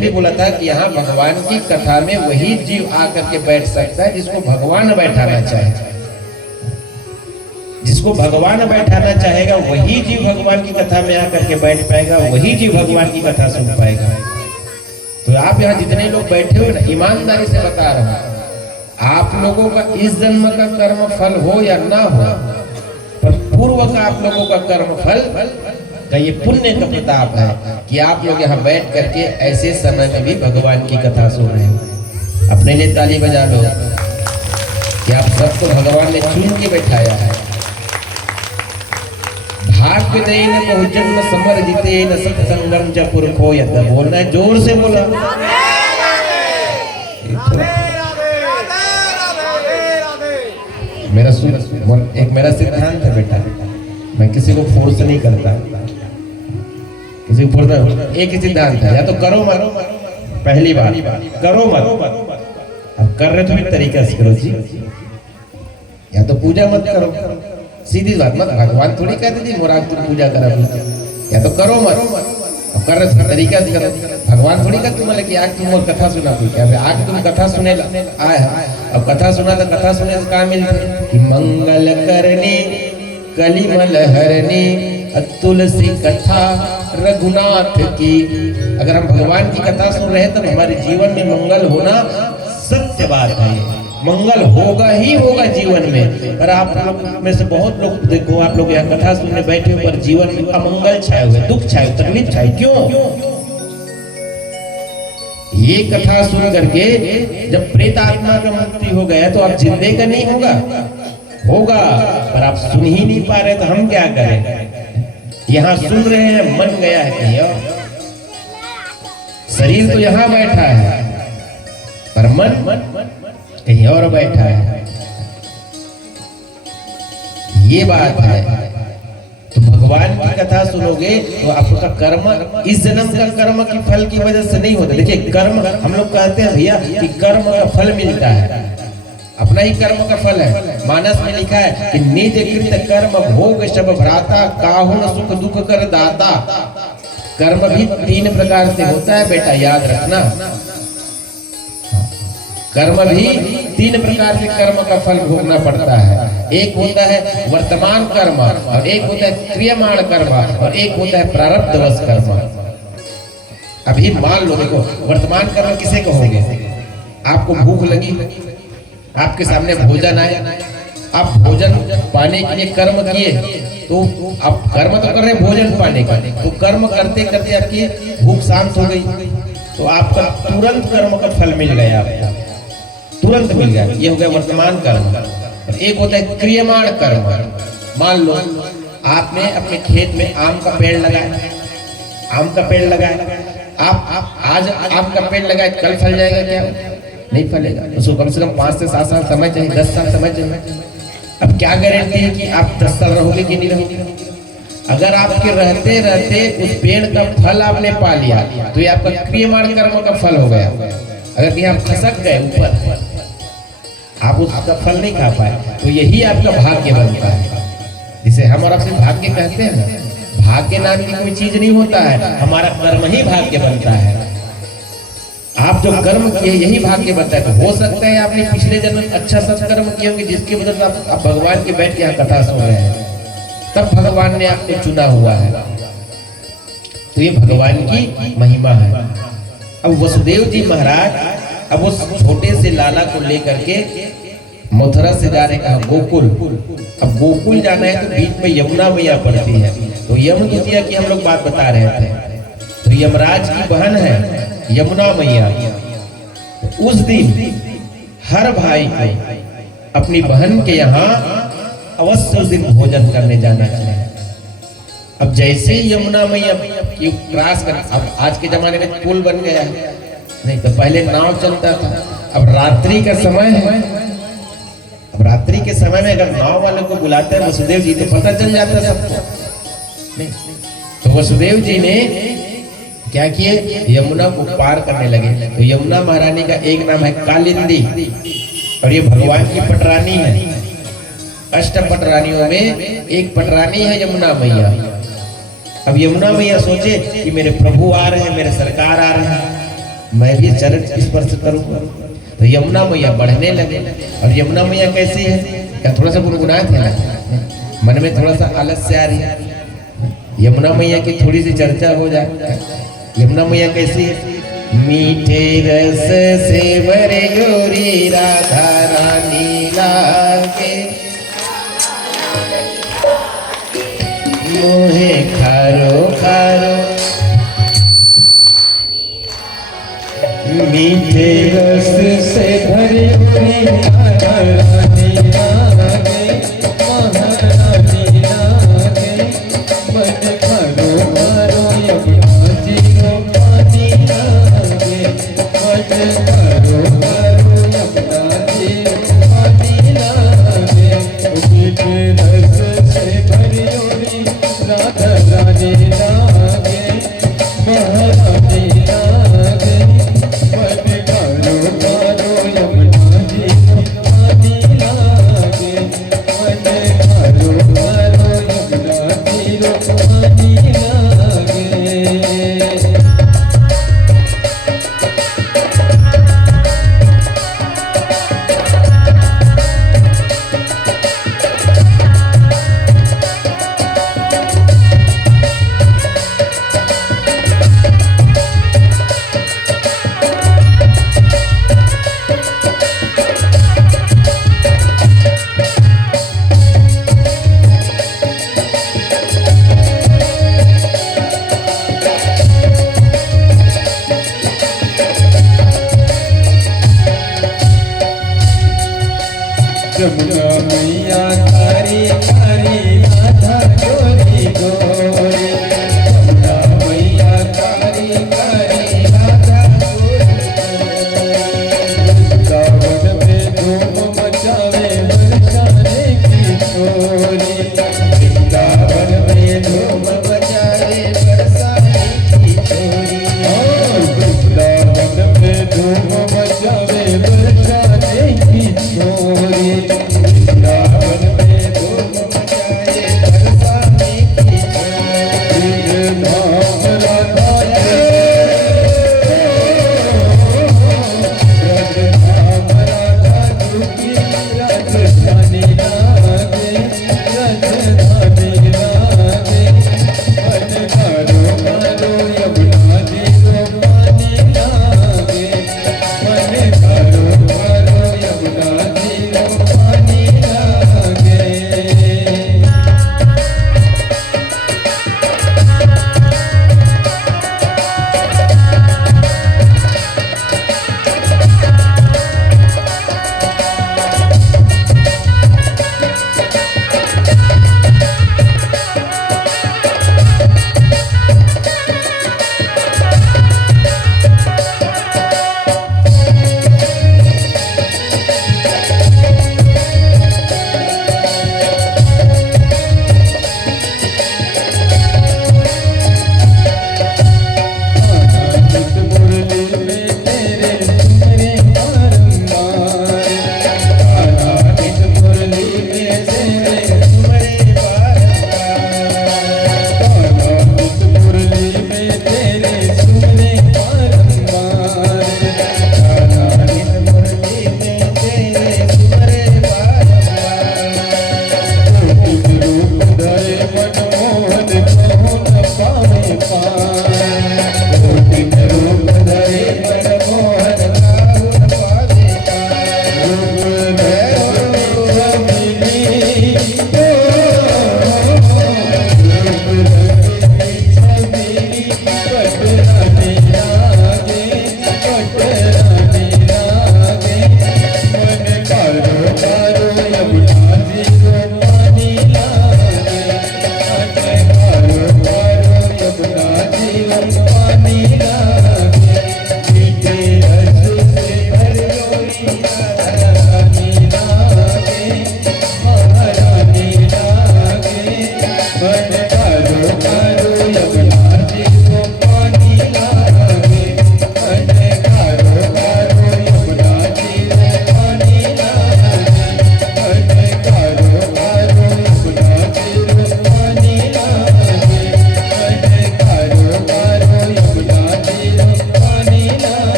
भी बोला था कि यहाँ भगवान की कथा में वही जीव आकर के बैठ सकता है जिसको भगवान बैठाना चाहे। जिसको भगवान बैठाना चाहेगा वही जीव भगवान की कथा में आकर के बैठ पाएगा, वही जीव भगवान की कथा सुन पाएगा। तो आप यहाँ जितने लोग बैठे हुए ना, ईमानदारी से बता रहा हूँ, आप लोगों का इस जन्म का कर्म फल हो या ना हो, पर पूर्व का आप लोगों का कर्म फल का ये पुण्य का प्रताप है कि आप लोग यहाँ बैठ करके ऐसे समय में भी भगवान की कथा सुन रहे हो। अपने लिए ताली बजा लो कि आप सबको भगवान ने चुन के बैठाया है। भाग्य दे न बहुजन्म समर जीते न सत्संगम च पुरखो यत। बोलना है जोर से, बोला मेरा सिद्धांत है बेटा, मैं किसी को फोर्स नहीं करता, किसी को फोर्स। एक ही सिद्धांत है, या तो करो मत, पहली बात करो मत, अब कर रहे तो भी तरीका से करो जी, या तो पूजा मत करो, सीधी बात मत। भगवान थोड़ी कहते जी मोराग तुम पूजा करो, या तो करो मत, अब कर रहे तरीका से करो। भगवान थोड़ी कहते तुम कि आग तुम कथा सुना, कोई क्या आग तुम कथा सुने आए, अब कथा सुना तो कथा सुने से कहाँ मिलते कि मंगल करने कलिमल हरने तुलसी कथा रघुनाथ की। अगर हम भगवान की कथा सुन रहे हैं तो हमारे जीवन में मंगल होना सत्य बात है, मंगल होगा ही होगा जीवन में। पर आप लोग में से बहुत लोग देखो, आप लोग यहाँ कथा सुनने बैठे हो पर जीवन में अमंगल छाए हुए, दुख छाए, तकलीफ छाए। क्यों? ये कथा सुन करके जब प्रेत आत्मा का मुक्ति हो गया तो अब जिंदे का नहीं होगा, होगा, पर आप सुन ही नहीं पा रहे तो हम क्या करें। यहाँ सुन रहे हैं, मन गया है कहीं और। शरीर तो यहाँ बैठा है पर मन कहीं और बैठा है। ये बात है। तो भगवान की कथा सुनोगे तो आपका कर्म इस जन्म का कर्म की फल की वजह से नहीं होता। देखिए कर्म हम लोग कहते हैं भैया कि कर्म का फल मिलता है, अपना ही कर्म का फल है। मानस में लिखा है कि निज कृत कर्म भोग सब भ्राता, काहुन सुख दुख कर दाता। कर्म भी 3 प्रकार से होता है बेटा, याद रखना। कर्म भी 3 प्रकार से कर्म का फल भोगना पड़ता है। एक होता है वर्तमान कर्म, और एक होता है क्रियमाण कर्म, और एक होता है प्रारब्धवश कर्म। अभी मान लो, देखो वर्तमान कर्म किसे कहोगे? आपको भूख लगी, आपके सामने भोजन आए, आप भोजन पाने के लिए कर्म किए, तो आप कर्म तो कर रहे हैं भोजन पाने का, तो कर्म करते करते आपकी भूख शांत हो गई, तो आपका तुरंत कर्म का फल मिल गया, आपको तुरंत मिल गया। ये हो गया वर्तमान कर्म। एक होता है क्रियमाण कर्म। मान लो आपने अपने खेत में आम का पेड़ लगाया, आम का पेड़ लगाया, आप आज आम का पेड़ लगाए, कल फल जाएगा क्या? नहीं फलेगा। उसको कम से कम 5 से 7 साल समय चाहिए, 10 साल समय चाहिए। अब क्या गारंटी है कि आप 10 साल रहोगे कि नहीं रहोगे? अगर आपके रहते रहते उस पेड़ का फल आपने पा लिया तो ये आपका क्रियमाण कर्म का फल हो गया। अगर कहीं आप खसक गए ऊपर, आप उसका फल नहीं खा पाए, तो यही आपका भाग्य बनता है, जिसे हम और आपसे भाग्य कहते हैं ना। भाग्य नाम की कोई चीज नहीं होता है, हमारा कर्म ही भाग्य बनता है। आप जो कर्म किए यही भाग्य बनता है। तो हो सकता है आपने पिछले जन्म अच्छा सत्कर्म किए होंगे, जिसकी वजह से आप भगवान के बैठ के यहाँ कथा सुन रहे हैं, तब भगवान ने आपको चुना हुआ है। तो ये भगवान की महिमा है। अब वसुदेव जी महाराज अब उस छोटे से लाला को लेकर के मथुरा से जा रहे हैं गोकुल। अब गोकुल जाना है तो बीच में यमुना मैया पड़ती है। तो यम द्वितीया की हम लोग बात बता रहे थे, तो यमराज की बहन है यमुना मैया। उस दिन हर भाई को अपनी बहन के यहाँ अवश्य उस दिन भोजन करने जाना चाहिए। अब जैसे ही यमुना मैया क्रॉस कर, अब आज के जमाने में पुल बन गया है, नहीं तो पहले नाव चलता था। अब रात्रि का समय है, अब रात्रि के समय में अगर नाव वाले को बुलाते हैं वसुदेव जी, तो पता चल जाता है सबको। नहीं तो वसुदेव जी ने क्या किए, यमुना को पार करने लगे। तो यमुना महारानी का एक नाम है कालिंदी, और ये भगवान की पटरानी है। 8 पटरानियों में एक पटरानी है यमुना मैया। अब यमुना मैया सोचे कि मेरे प्रभु आ रहे हैं, मेरे सरकार आ रहे हैं, मैं भी चरण स्पर्श करूंगा। तो यमुना मैया बढ़ने लगे। और यमुना मैया कैसी है, क्या थोड़ा सा गुनगुनाए थे ना, मन में थोड़ा सा आलस्य आ रही है। यमुना मैया की थोड़ी सी चर्चा हो जाए। यमुना मैया कैसी है? मीठे रस से भरे गोरी राधा रानी लागे, मोहे खारो खारो, मीठे रस से भरे गोरी राधा रानी लागे, महारानी लागे, मन खारो खारो यमुना जी को पानी लागे, मन खारो खारो यमुना जी को पानी लागे, मीठे रस से भरी गोरी राधा रानी लागे, महारानी लागे, मन खारो खारो यमुना जी को पानी लागे, मन खारो खारो यमुना जी को पानी लागे।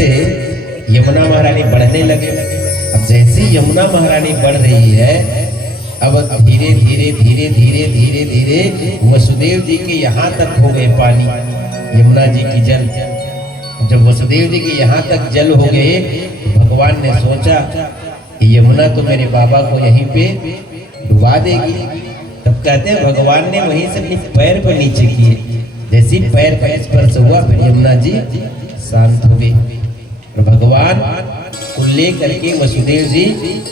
से यमुना महारानी बढ़ने लगे। अब जैसे यमुना महारानी बढ़ रही है, अब धीरे धीरे धीरे धीरे धीरे धीरे वसुदेव जी के यहाँ तक हो गए पानी, यमुना जी की जल। जब वसुदेव जी के यहाँ तक जल हो गए, भगवान ने सोचा कि यमुना तो मेरे बाबा को यहीं पे डुबा देगी। तब कहते हैं भगवान ने वहीं से अपने पैर को नीचे किए, जैसे पैर पर स्पर्श हुआ फिर यमुना जी शांत हो गई। और भगवान को लेकर के वसुदेव जी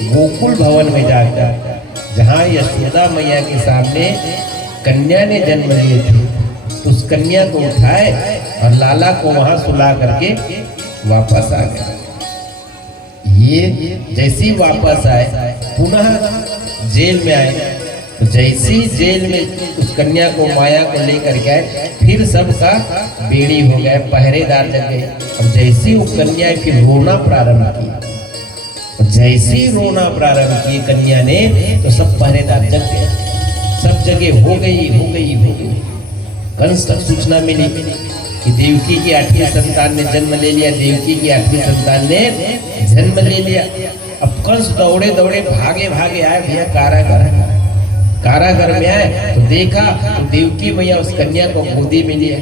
गोकुल भवन में जाकर, जहाँ यशोदा मैया के सामने कन्या ने जन्म लिए थे, तो उस कन्या को उठाए और लाला को वहां सुला करके वापस आ गए। ये जैसी वापस आए पुनः जेल में आए, तो जैसी जेल में उस कन्या को माया को लेकर के आए, फिर सबका बेड़ी हो गया, पहरेदार जग गए। और जैसी वो कन्या फिर रोना प्रारंभ किया, जैसी रोना प्रारंभ की कन्या ने, तो सब पहरेदार जग गए, सब जगह हो गई। कंस तक सूचना मिली कि देवकी की 8वीं संतान ने जन्म ले लिया, देवकी की 8वीं संतान ने जन्म ले लिया। अब कंस दौड़े दौड़े भागे आए भैया कारागार में आए, तो देखा तो देवकी मैया उस कन्या को गोदी में लिया।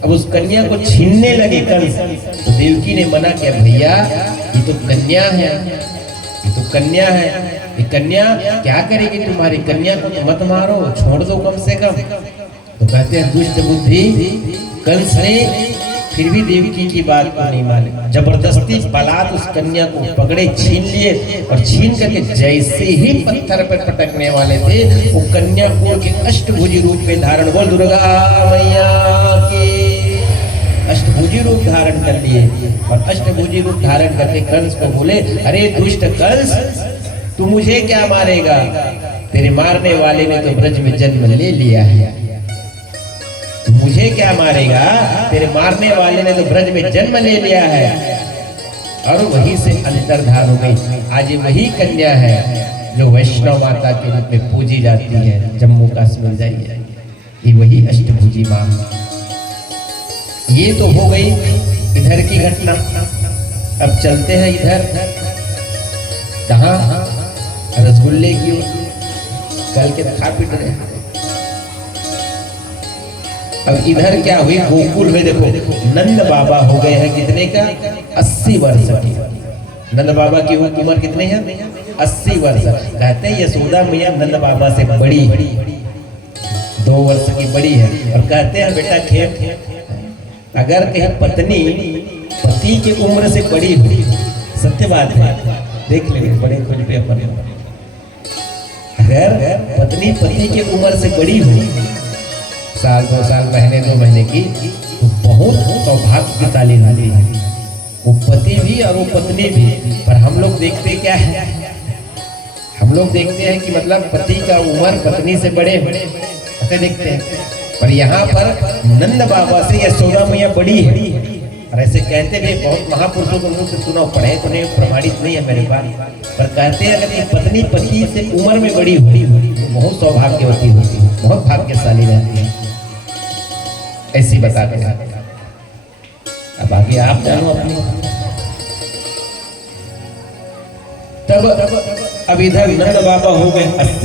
अब उस कन्या को छीनने लगे कंस, तो देवकी ने मना किया, भैया ये तो कन्या है, ये कन्या क्या करेगी तुम्हारी, कन्या को तो मत मारो, छोड़ दो कम से कम। तो कहते हैं दुष्ट बुद्धि कंस ने फिर भी देवकी की बात को नहीं मानी, जबरदस्ती बलात् उस कन्या को पकड़े, छीन लिए, और छीन करके जैसे ही पत्थर पर पटकने वाले थे, वो कन्या को के अष्टभुजी रूप में धारण, बोल दुर्गा मैया की, अष्टभुजी रूप धारण कर लिए। और अष्टभुजी रूप धारण करके कंस को बोले, अरे दुष्ट कंस, तू मुझे क्या मारेगा, तेरे मारने वाले ने तो ब्रज में जन्म ले लिया है, मुझे क्या मारेगा, तेरे मारने वाले ने तो ब्रज में जन्म ले लिया है। और वहीं से अंतर्धान हो गई। आज वही कन्या है जो वैष्णव माता के रूप में पूजी जाती है, जम्मू कश्मीर जाइए, ये वही अष्टभुजी मां। ये तो हो गई इधर की घटना। अब चलते हैं इधर, कहाँ, रसगुल्ले की ओर। कल के खा पीट रहे। अब इधर क्या हुई, गोकुल में देखो नंद बाबा हो गए हैं कितने का, 80 वर्ष की। नंद बाबा की उम्र कितने हैं, 80 वर्ष। कहते हैं यशोदा मैया नंद बाबा से बड़ी, 2 वर्ष की बड़ी है। और कहते हैं बेटा खेम, अगर कहीं पत्नी पति की उम्र से बड़ी हुई, सत्य बात है, देख ले बड़े खोज पे अपन, अगर पत्नी पति की उम्र से बड़ी हुई, साल 2 साल, महीने 2 महीने की, तो बहुत सौभाग्यशाली नारी है वो, पति भी और वो पत्नी भी। पर हम लोग देखते क्या है, हम लोग देखते हैं कि मतलब पति का उम्र पत्नी से बड़े ऐसे देखते हैं। पर यहाँ पर नंद बाबा से यशोदा मैया बड़ी है, और ऐसे कहते भी बहुत महापुरुषों को मुझसे सुना, पढ़े तो नहीं, प्रमाणित नहीं है मेरे पास, पर कहते हैं अगर ये पत्नी पति से उम्र में बड़ी हुई तो बहुत सौभाग्यवती होती है, बहुत भाग्यशाली रहती है, ऐसी बताते हैं। अब आगे आप जानो अपनी। तब अब इधर नंद बाबा हो गए 80